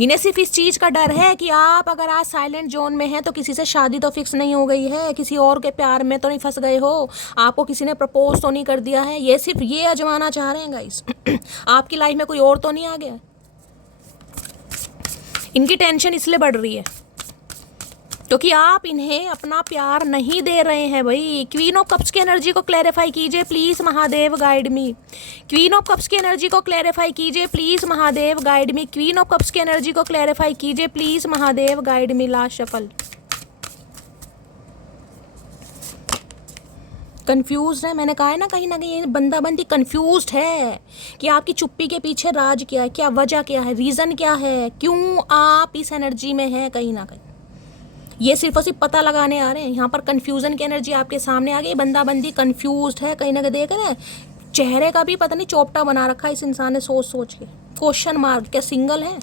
इन्हें सिर्फ इस चीज़ का डर है कि आप अगर आज साइलेंट जोन में हैं तो किसी से शादी तो फिक्स नहीं हो गई है, किसी और के प्यार में तो नहीं फंस गए हो, आपको किसी ने प्रपोज तो नहीं कर दिया है। ये सिर्फ ये आजमाना चाह रहे हैं गाइस आपकी लाइफ में कोई और तो नहीं आ गया। इनकी टेंशन इसलिए बढ़ रही है क्योंकि आप इन्हें अपना प्यार नहीं दे रहे हैं भाई। क्वीन ऑफ कप्स की एनर्जी को क्लैरिफाई कीजिए please Mahadev, guide me. Queen of cups की एनर्जी को क्लैरिफाई कीजिए please Mahadev, guide me. Queen of cups की एनर्जी को क्लैरिफाई कीजिए please Mahadev, guide me. Last shuffle. Confuse है, मैंने कहा है ना कहीं ये बंदा बंदी कंफ्यूज्ड है कि आपकी चुप्पी के पीछे राज क्या है, क्या वजह क्या है, रीज़न क्या है, क्यों आप इस एनर्जी में हैं कहीं ना कहीं। ये सिर्फ और सिर्फ पता लगाने आ रहे हैं। यहाँ पर कंफ्यूजन की एनर्जी आपके सामने आ गई, बंदा बंदी कंफ्यूज्ड है कहीं ना कहीं। देख रहे हैं चेहरे का भी पता नहीं चौपटा बना रखा है इस इंसान ने सोच सोच के, क्वेश्चन मार्क। क्या सिंगल है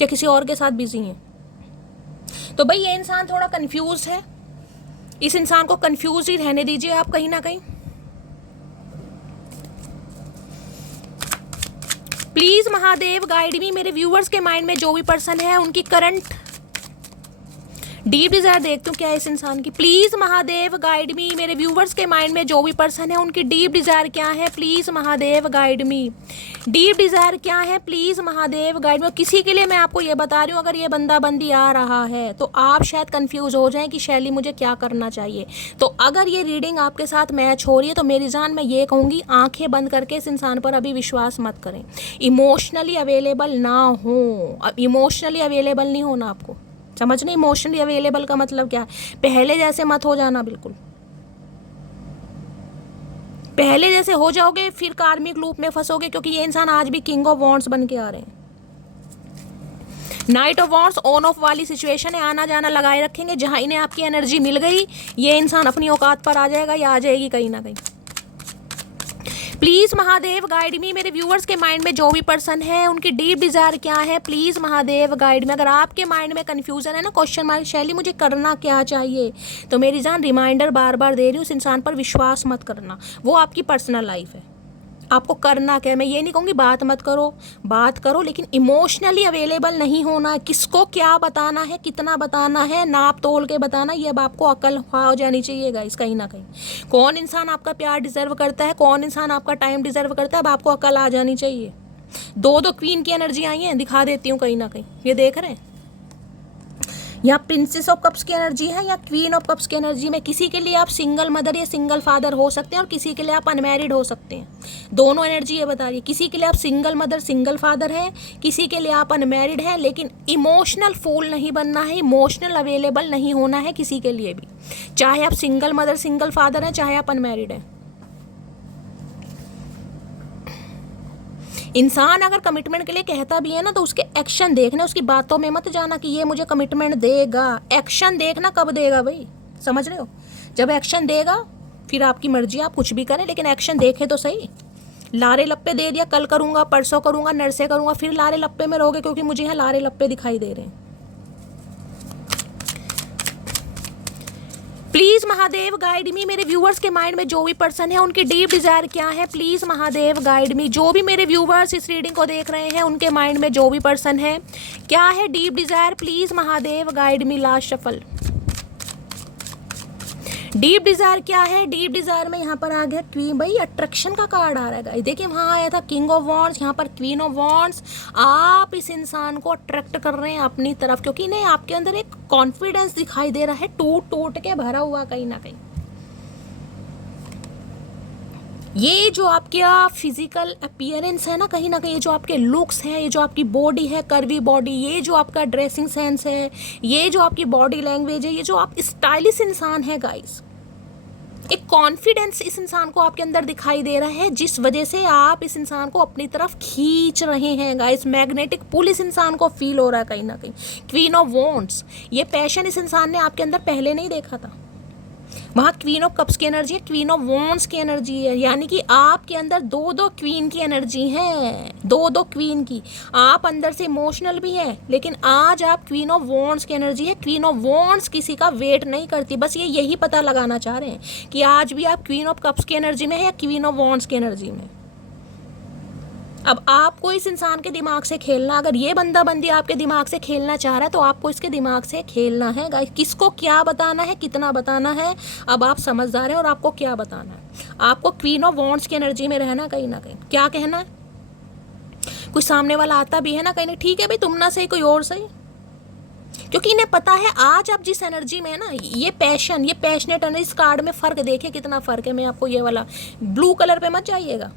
या किसी और के साथ बिजी हैं? तो भाई ये इंसान थोड़ा कंफ्यूज है, इस इंसान को कंफ्यूज ही रहने दीजिए आप कहीं ना कहीं। प्लीज महादेव गाइड मी। मेरे व्यूअर्स के माइंड में जो भी पर्सन है उनकी करंट डीप डिजायर देखते हो क्या है इस इंसान की। प्लीज महादेव गाइड मी। मेरे व्यूवर्स के माइंड में जो भी पर्सन है उनकी डीप डिजायर क्या है, please Mahadev guide me. Deep Dzire क्या है, प्लीज महादेव गाइड मी। किसी के लिए मैं आपको ये बता रही हूँ, अगर ये बंदा बंदी आ रहा है तो आप शायद कंफ्यूज हो जाएं कि शैली मुझे क्या करना चाहिए। तो अगर ये रीडिंग आपके साथ मैच हो रही है तो मेरी जान मैं ये कहूँगी आंखें बंद करके इस इंसान पर अभी विश्वास मत करें। इमोशनली अवेलेबल ना हो, इमोशनली अवेलेबल नहीं होना आपको, समझ नहीं। इमोशनली अवेलेबल का मतलब क्या है, पहले जैसे मत हो जाना बिल्कुल। पहले जैसे हो जाओगे फिर कार्मिक लूप में फंसोगे, क्योंकि ये इंसान आज भी किंग ऑफ वॉन्ड्स बन के आ रहे हैं। Night of wands on off वाली सिचुएशन है, आना जाना लगाए रखेंगे। जहां इन्हें आपकी एनर्जी मिल गई ये इंसान अपनी औकात पर आ जाएगा या आ जाएगी कहीं ना कहीं। प्लीज महादेव गाइड मी। मेरे व्यूअर्स के माइंड में जो भी पर्सन है उनकी डीप डिजायर क्या है, प्लीज महादेव गाइड मी। अगर आपके माइंड में कंफ्यूजन है ना, क्वेश्चन मार्क, शैली मुझे करना क्या चाहिए, तो मेरी जान रिमाइंडर बार बार दे रही हूँ, उस इंसान पर विश्वास मत करना। वो आपकी पर्सनल लाइफ है, आपको करना क्या है। मैं ये नहीं कहूँगी बात मत करो, बात करो, लेकिन इमोशनली अवेलेबल नहीं होना है। किसको क्या बताना है, कितना बताना है, नाप तोल के बताना, ये अब आपको अकल हो जानी चाहिए गाइस कहीं ना कहीं। कौन इंसान आपका प्यार डिजर्व करता है, कौन इंसान आपका टाइम डिजर्व करता है, अब आपको अकल आ जानी चाहिए। दो क्वीन की एनर्जी आई है, दिखा देती हूँ कहीं ना कहीं, ये देख रहे हैं। या प्रिंसेस ऑफ कप्स की एनर्जी है या क्वीन ऑफ कप्स की एनर्जी में। किसी के लिए आप सिंगल मदर या सिंगल फादर हो सकते हैं और किसी के लिए आप अनमैरिड हो सकते हैं। दोनों एनर्जी ये बता रही है, किसी के लिए आप सिंगल मदर सिंगल फादर हैं, किसी के लिए आप अनमैरिड हैं, लेकिन इमोशनल फूल नहीं बनना है, इमोशनल अवेलेबल नहीं होना है किसी के लिए भी, चाहे आप सिंगल मदर सिंगल फादर हैं, चाहे आप अनमैरिड हैं। इंसान अगर कमिटमेंट के लिए कहता भी है ना, तो उसके एक्शन देखना, उसकी बातों में मत जाना कि ये मुझे कमिटमेंट देगा। एक्शन देखना कब देगा भाई, समझ रहे हो? जब एक्शन देगा फिर आपकी मर्जी, आप कुछ भी करें, लेकिन एक्शन देखें तो सही। लारे लप्पे दे दिया, कल करूंगा, परसों करूंगा, नरसे करूंगा, फिर लारे लप्पे में रहोगे, क्योंकि मुझे यहाँ लारे लप्पे दिखाई दे रहे हैं। प्लीज महादेव गाइड मी, मेरे व्यूवर्स के माइंड में जो भी पर्सन है उनकी डीप डिजायर क्या है, प्लीज महादेव गाइड मी। जो भी मेरे व्यूवर्स इस रीडिंग को देख रहे हैं उनके माइंड में जो भी पर्सन है क्या है deep Dzire, please Mahadev guide me. Last shuffle, deep Dzire क्या है? डीप डिजायर में यहाँ पर आ गया क्वीन, भाई अट्रैक्शन का कार्ड आ रहा है। देखिए वहाँ आया था किंग ऑफ वॉन्ड्स, यहाँ पर क्वीन ऑफ वॉन्ड्स। आप इस इंसान को अट्रैक्ट कर रहे हैं अपनी तरफ, क्योंकि नहीं आपके अंदर एक कॉन्फिडेंस दिखाई दे रहा है, टूट टूट के भरा हुआ कहीं ना कहीं। ये जो आपका फिजिकल अपीयरेंस है ना कहीं जो आपके लुक्स हैं, ये जो आपकी बॉडी है, कर्वी बॉडी, ये जो आपका ड्रेसिंग सेंस है, ये जो आपकी बॉडी लैंग्वेज है, ये जो आप स्टाइलिश इंसान है गाइस, एक कॉन्फिडेंस इस इंसान को आपके अंदर दिखाई दे रहा है, जिस वजह से आप इस इंसान को अपनी तरफ खींच रहे हैं गाइस। मैग्नेटिक पुल इस इंसान को फील हो रहा है कहीं ना कहीं। क्वीन ऑफ वॉन्ड्स, ये पैशन इस इंसान ने आपके अंदर पहले नहीं देखा था। वहाँ क्वीन ऑफ कप्स की एनर्जी है, क्वीन ऑफ वॉन्ड्स की एनर्जी है, यानी कि आपके अंदर दो दो क्वीन की एनर्जी है, दो दो क्वीन की। आप अंदर से इमोशनल भी है, लेकिन आज आप क्वीन ऑफ वॉन्ड्स की एनर्जी है। क्वीन ऑफ वॉन्ड्स किसी का वेट नहीं करती, बस ये यही पता लगाना चाह रहे हैं कि आज भी आप क्वीन ऑफ कप्स की एनर्जी में है या क्वीन ऑफ वॉन्ड्स की एनर्जी में। अब आपको इस इंसान के दिमाग से खेलना, अगर ये बंदा बंदी आपके दिमाग से खेलना चाह रहा है तो आपको इसके दिमाग से खेलना है गाइस। किसको क्या बताना है, कितना बताना है, अब आप समझदार हैं और आपको क्या बताना है। आपको क्वीन ऑफ वॉन्ड्स की एनर्जी में रहना कहीं ना कहीं। क्या कहना है, कोई सामने वाला आता भी है ना कहीं, ठीक है भाई तुम ना सही कोई और सही, क्योंकि इन्हें पता है आज आप जिस एनर्जी में है ना, ये पैशन, ये पैशनेट एनर्जी, इस कार्ड में फर्क देखिए कितना फर्क है। मैं आपको ये वाला ब्लू कलर पे मत जाइएगा,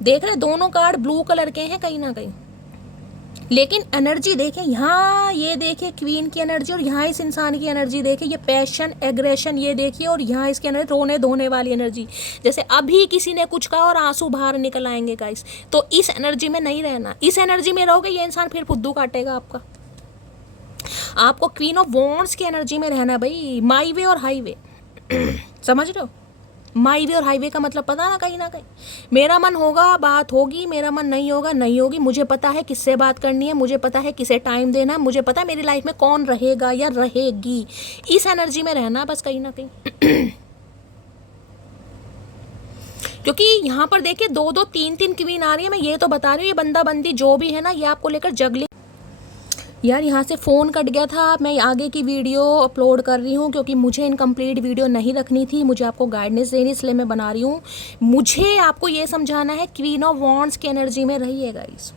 देख रहे दोनों कार्ड ब्लू कलर के हैं कहीं ना कहीं, लेकिन एनर्जी देखें यहाँ, ये देखिए क्वीन की एनर्जी, और यहाँ इस इंसान की एनर्जी देखिए, ये पैशन एग्रेशन ये देखिए, और यहाँ इसकी एनर्जी रोने धोने वाली एनर्जी, जैसे अभी किसी ने कुछ कहा और आंसू बाहर निकल आएंगे गाइस। तो इस एनर्जी में नहीं रहना, इस एनर्जी में रहोगे ये इंसान फिर फुद्दू काटेगा आपका। आपको क्वीन ऑफ वॉन्ड्स की एनर्जी में रहना भाई। माई वे और हाईवे समझ रहे हो? माई वे और हाईवे का मतलब पता ना कहीं मेरा मन होगा बात होगी, मेरा मन नहीं होगा नहीं होगी। मुझे पता है किससे बात करनी है, मुझे पता है किसे टाइम देना है, मुझे पता है मेरी लाइफ में कौन रहेगा या रहेगी। इस एनर्जी में रहना बस कहीं ना कहीं क्योंकि यहाँ पर देखिए दो दो तीन तीन क्वीन आ रही है। मैं ये तो बता रही हूँ, ये बंदा बंदी जो भी है ना, ये आपको लेकर जगलिंग। यार यहाँ से फ़ोन कट गया था, मैं आगे की वीडियो अपलोड कर रही हूँ क्योंकि मुझे इनकम्प्लीट वीडियो नहीं रखनी थी, मुझे आपको गाइडेंस देनी, इसलिए मैं बना रही हूँ। मुझे आपको ये समझाना है क्वीन ऑफ वॉन्ड्स की एनर्जी में रहिए गाइस।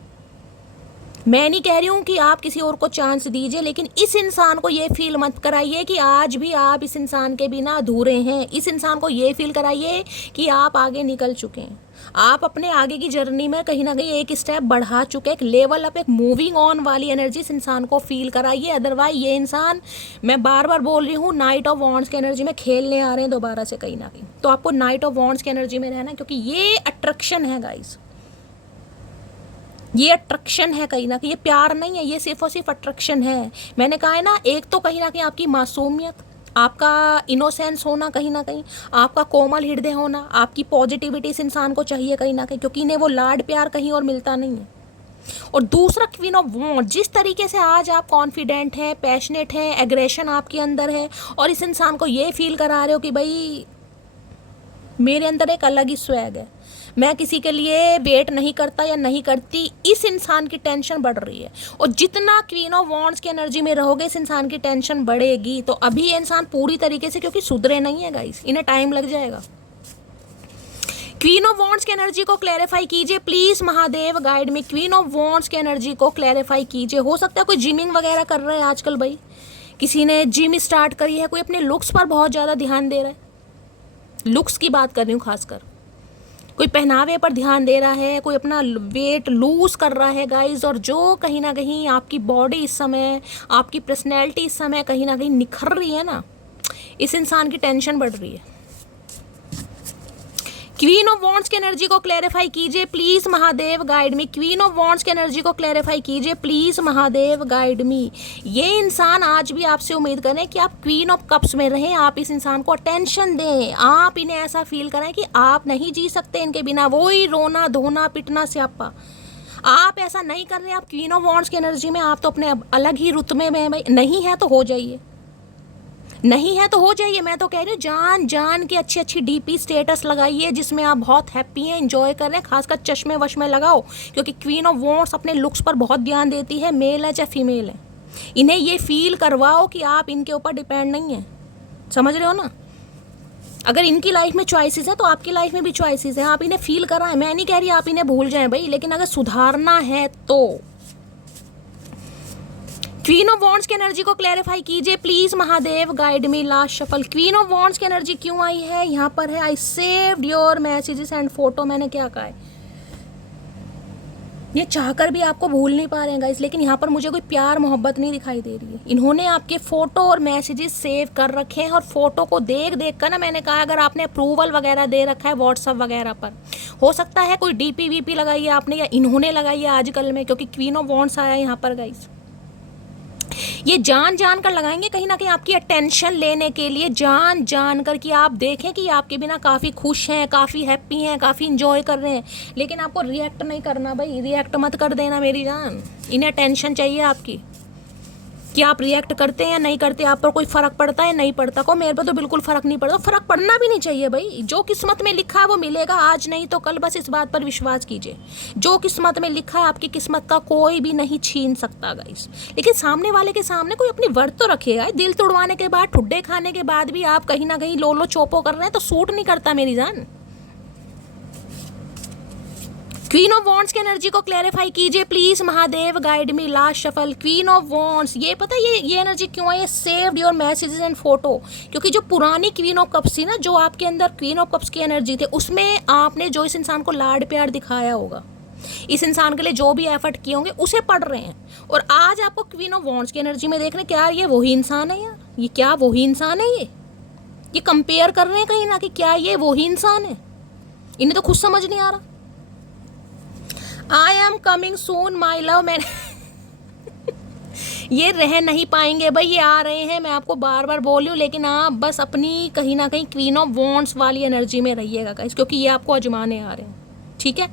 मैं नहीं कह रही हूँ कि आप किसी और को चांस दीजिए, लेकिन इस इंसान को ये फील मत कराइए कि आज भी आप इस इंसान के बिना अधूरे हैं। इस इंसान को ये फील कराइए कि आप आगे निकल चुके हैं, आप अपने आगे की जर्नी में कहीं ना कहीं एक स्टेप बढ़ा चुके, एक लेवल अप, एक मूविंग ऑन वाली एनर्जी इस इंसान को फील कराइए। अदरवाइज ये इंसान, मैं बार बार बोल रही हूँ, नाइट ऑफ वॉन्ड्स की एनर्जी में खेलने आ रहे हैं दोबारा से कहीं ना कहीं। तो आपको नाइट ऑफ वॉन्ड्स की एनर्जी में रहना, क्योंकि ये अट्रैक्शन है गाइस, ये अट्रैक्शन है कहीं ना कहीं, ये प्यार नहीं है, ये सिर्फ और सिर्फ अट्रैक्शन है। मैंने कहा है ना, एक तो कहीं ना कहीं आपकी मासूमियत, आपका इनोसेंस होना कहीं ना कहीं, आपका कोमल हृदय होना, आपकी पॉजिटिविटी इस इंसान को चाहिए कहीं ना कहीं, क्योंकि इन्हें वो लाड प्यार कहीं और मिलता नहीं है। और दूसरा क्वीन ऑफ वॉन्ड, जिस तरीके से आज आप कॉन्फिडेंट हैं, पैशनेट हैं, एग्रेशन आपके अंदर है, और इस इंसान को ये फील करा रहे हो कि भाई मेरे अंदर एक अलग ही स्वैग है, मैं किसी के लिए वेट नहीं करता या नहीं करती। इस इंसान की टेंशन बढ़ रही है, और जितना क्वीन ऑफ वॉन्ड्स की एनर्जी में रहोगे इस इंसान की टेंशन बढ़ेगी। तो अभी ये इंसान पूरी तरीके से, क्योंकि सुधरे नहीं है गाइस, इन्हें टाइम लग जाएगा। क्वीन ऑफ वॉन्ड्स की एनर्जी को क्लैरिफाई कीजिए प्लीज महादेव गाइड में। क्वीन ऑफ वॉन्ड्स की एनर्जी को क्लैरिफाई कीजिए। हो सकता है कोई जिमिंग वगैरह कर रहे हैं आजकल भाई, किसी ने जिम स्टार्ट करी है, कोई अपने लुक्स पर बहुत ज़्यादा ध्यान दे रहा है, लुक्स की बात कर रही हूँ खासकर, कोई पहनावे पर ध्यान दे रहा है, कोई अपना वेट लूज कर रहा है गाइज, और जो कहीं ना कहीं आपकी बॉडी इस समय, आपकी पर्सनैलिटी इस समय कहीं ना कहीं निखर रही है ना, इस इंसान की टेंशन बढ़ रही है। क्वीन ऑफ वॉन्ड्स की एनर्जी को क्लैरिफाई कीजिए please Mahadev guide me. Queen of wands की एनर्जी को क्लैरिफाई कीजिए प्लीज महादेव गाइड मी। ये इंसान आज भी आपसे उम्मीद करें कि आप क्वीन ऑफ कप्स में रहें, आप इस इंसान को अटेंशन दें, आप इन्हें ऐसा फील कराएं कि आप नहीं जी सकते इनके बिना, वही रोना धोना पिटना स्यापा। आप ऐसा नहीं कर रहे, आप क्वीन ऑफ वॉन्ड्स की एनर्जी में, आप तो अपने अलग ही रुतबे में, नहीं है तो हो जाइए, नहीं है तो हो जाइए। मैं तो कह रही हूँ जान जान के अच्छी अच्छी डीपी स्टेटस लगाइए जिसमें आप बहुत हैप्पी हैं, एंजॉय कर रहे हैं, खासकर चश्मे वश्मे लगाओ, क्योंकि क्वीन ऑफ वॉन्ड्स अपने लुक्स पर बहुत ध्यान देती है, मेल है चाहे फीमेल है। इन्हें ये फील करवाओ कि आप इनके ऊपर डिपेंड नहीं हैं, समझ रहे हो ना। अगर इनकी लाइफ में चॉइसेस है तो आपकी लाइफ में भी चॉइसेस हैं, आप इन्हें फील कराएं। मैं नहीं कह रही आप इन्हें भूल जाएं भाई, लेकिन अगर सुधारना है तो क्वीन ऑफ वॉन्ड्स की एनर्जी को क्लैरिफाई कीजिए please Mahadev guide me. Last shuffle. Queen of wands की एनर्जी क्यों आई है यहाँ पर है, I saved your messages and photo. मैंने क्या कहा है, ये चाहकर भी आपको भूल नहीं पा रहे हैं गाइस, लेकिन यहाँ पर मुझे कोई प्यार मोहब्बत नहीं दिखाई दे रही है। इन्होंने आपके फोटो और मैसेजेस सेव कर रखे हैं, और फोटो को देख देख कर ना, मैंने कहा अगर आपने अप्रूवल वगैरह दे रखा है व्हाट्सअप वगैरह पर, हो सकता है कोई डीपी वीपी लगाई है आपने, या इन्होंने लगाई है आजकल में, क्योंकि क्वीन ऑफ वॉन्ड्स आया है यहाँ पर गाइस। ये जान जान कर लगाएंगे कहीं ना कहीं आपकी अटेंशन लेने के लिए, जान जान कर कि आप देखें कि आपके बिना काफ़ी खुश हैं, काफ़ी हैप्पी हैं, काफ़ी इंजॉय कर रहे हैं, लेकिन आपको रिएक्ट नहीं करना भाई, रिएक्ट मत कर देना मेरी जान। इन्हें अटेंशन चाहिए आपकी कि आप रिएक्ट करते हैं या नहीं करते, आप पर कोई फ़र्क पड़ता है नहीं पड़ता। को मेरे पर तो बिल्कुल फ़र्क नहीं पड़ता, फ़र्क पड़ना भी नहीं चाहिए भाई। जो किस्मत में लिखा है वो मिलेगा, आज नहीं तो कल, बस इस बात पर विश्वास कीजिए। जो किस्मत में लिखा है आपकी किस्मत का कोई भी नहीं छीन सकता गाइस। लेकिन सामने वाले के सामने कोई अपनी वर्थ तो रखेगा। दिल तोड़वाने के बाद, ठुड्डे खाने के बाद भी आप कहीं ना कहीं लोलो चोपो कर रहे हैं तो सूट नहीं करता मेरी जान। क्वीन ऑफ वॉन्ड्स की एनर्जी को क्लैरिफाई कीजिए please Mahadev guide me. Last shuffle. Queen of wands, ये पता है ये एनर्जी क्यों है, ये saved your messages and photo. क्योंकि जो पुरानी क्वीन ऑफ कप्स थी ना, जो आपके अंदर क्वीन ऑफ कप्स की एनर्जी थी, उसमें आपने जो इस इंसान को लाड प्यार दिखाया होगा, इस इंसान के लिए जो भी एफर्ट किए होंगे उसे पढ़ रहे हैं, और आज आपको क्वीन ऑफ वॉन्ड्स की एनर्जी में देख रहे हैं, क्या ये वही इंसान है यार, ये क्या वही इंसान है, ये कंपेयर कर रहे हैं कहीं ना कि क्या ये वही इंसान है। इन्हें तो खुद समझ नहीं आ रहा। I am coming soon my love. मैंने ये रह नहीं पाएंगे भाई, ये आ रहे हैं, मैं आपको बार बार बोल रही हूँ, लेकिन आप बस अपनी कहीं ना कहीं क्वीन ऑफ वॉन्ड्स वाली एनर्जी में रहिएगा गाइस, क्योंकि ये आपको अजमाने आ रहे हैं, ठीक है।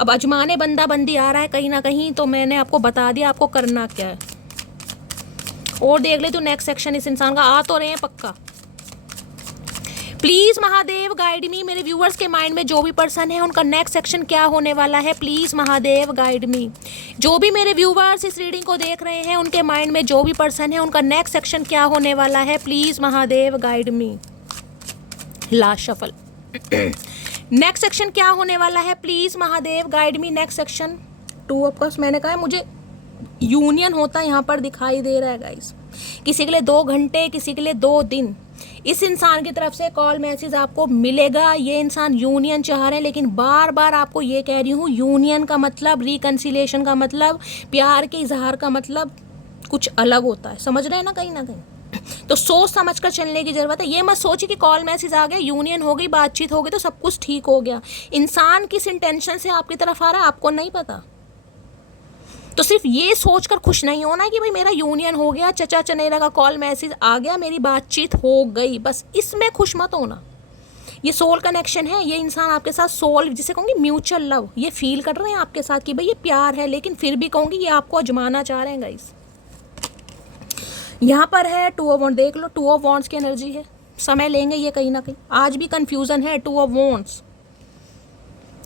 अब अजमाने बंदा बंदी आ रहा है कहीं ना कहीं, तो मैंने आपको बता दिया आपको करना क्या है। और देख ले तो नेक्स्ट सेक्शन इस इंसान का आ तो रहे हैं पक्का। प्लीज महादेव गाइड मी। मेरे व्यूअर्स के माइंड में जो भी पर्सन है उनका नेक्स्ट सेक्शन क्या होने वाला है, प्लीज महादेव गाइड मी। जो भी मेरे व्यूअर्स इस रीडिंग को देख रहे हैं उनके माइंड में जो भी पर्सन है उनका नेक्स्ट सेक्शन क्या होने वाला है, please Mahadev guide me. Last shuffle. Next section क्या होने वाला है, please Mahadev guide me. Next section 2 of cups. मैंने कहा मुझे यूनियन होता यहाँ पर दिखाई दे रहा है गाइस, किसी के लिए 2 घंटे, किसी के लिए 2 दिन। इस इंसान की तरफ से कॉल मैसेज आपको मिलेगा। ये इंसान यूनियन चाह रहे हैं, लेकिन बार बार आपको ये कह रही हूँ, यूनियन का मतलब, रिकन्सिलेशन का मतलब, प्यार के इजहार का मतलब कुछ अलग होता है, समझ रहे हैं ना कहीं ना कहीं। तो सोच समझ कर चलने की ज़रूरत है। ये मत सोचिए कि कॉल मैसेज आ गया, यूनियन हो गई, बातचीत हो गई तो सब कुछ ठीक हो गया। इंसान किस इंटेंशन से आपकी तरफ आ रहा है आपको नहीं पता। तो सिर्फ ये सोचकर खुश नहीं होना कि भाई मेरा यूनियन हो गया, चचा चनेरा का कॉल मैसेज आ गया, मेरी बातचीत हो गई, बस इसमें खुश मत होना। ये सोल कनेक्शन है, ये इंसान आपके साथ सोल, जिसे कहूँगी म्यूचुअल लव, ये फील कर रहे हैं आपके साथ कि भाई ये प्यार है, लेकिन फिर भी कहूँगी ये आपको आजमाना चाह रहे हैं गाइस। यहाँ पर है 2 ऑफ वॉन्ड्स, देख लो 2 ऑफ वॉन्ड्स की एनर्जी है। समय लेंगे ये कहीं ना कहीं, आज भी कन्फ्यूज़न है। 2 ऑफ वॉन्ड्स,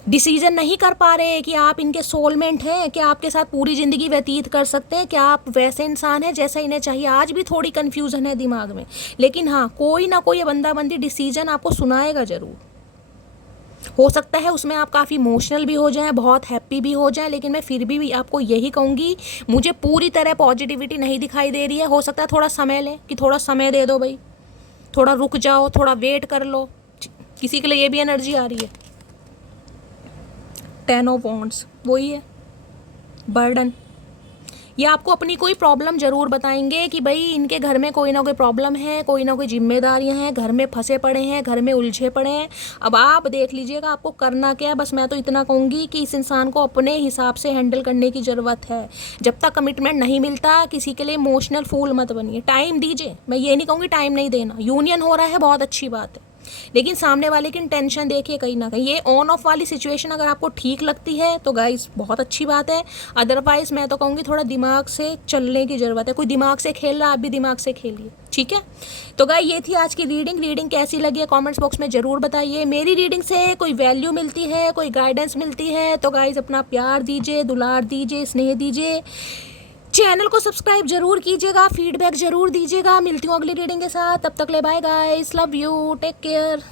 डिसीजन नहीं कर पा रहे कि आप इनके सोलमेंट हैं, क्या आपके साथ पूरी ज़िंदगी व्यतीत कर सकते हैं, क्या आप वैसे इंसान हैं जैसा इन्हें चाहिए। आज भी थोड़ी कन्फ्यूज़न है दिमाग में, लेकिन हाँ कोई ना कोई बंदा बंदी डिसीजन आपको सुनाएगा ज़रूर। हो सकता है उसमें आप काफ़ी इमोशनल भी हो जाएं, बहुत हैप्पी भी हो जाएं, लेकिन मैं फिर भी आपको यही कहूँगी, मुझे पूरी तरह पॉजिटिविटी नहीं दिखाई दे रही है। हो सकता है थोड़ा समय लें, कि थोड़ा समय दे दो भाई, थोड़ा रुक जाओ, थोड़ा वेट कर लो। किसी के लिए ये भी एनर्जी आ रही है। 10 ऑफ वॉन्ड्स वही है, बर्डन। ये आपको अपनी कोई प्रॉब्लम ज़रूर बताएंगे कि भाई इनके घर में कोई ना कोई प्रॉब्लम है, कोई ना कोई जिम्मेदारियां हैं, घर में फंसे पड़े हैं, घर में उलझे पड़े हैं। अब आप देख लीजिएगा आपको करना क्या है। बस मैं तो इतना कहूँगी कि इस इंसान को अपने हिसाब से हैंडल करने की ज़रूरत है। जब तक कमिटमेंट नहीं मिलता किसी के लिए इमोशनल फूल मत बनिए, टाइम दीजिए। मैं ये नहीं कहूँगी टाइम नहीं देना, यूनियन हो रहा है बहुत अच्छी बात है, लेकिन सामने वाले की इंटेंशन देखिए कहीं ना कहीं। ये ऑन ऑफ वाली सिचुएशन अगर आपको ठीक लगती है तो गाइस बहुत अच्छी बात है। अदरवाइज मैं तो कहूँगी थोड़ा दिमाग से चलने की ज़रूरत है। कोई दिमाग से खेल रहा है, आप भी दिमाग से खेलिए, ठीक है। तो गाइस ये थी आज की रीडिंग कैसी लगी है कमेंट्स बॉक्स में ज़रूर बताइए। मेरी रीडिंग से कोई वैल्यू मिलती है, कोई गाइडेंस मिलती है तो गाइस अपना प्यार दीजिए, दुलार दीजिए, स्नेह दीजिए। चैनल को सब्सक्राइब जरूर कीजिएगा, फीडबैक जरूर दीजिएगा। मिलती हूँ अगली रीडिंग के साथ, तब तक ले bye guys, love you, take care.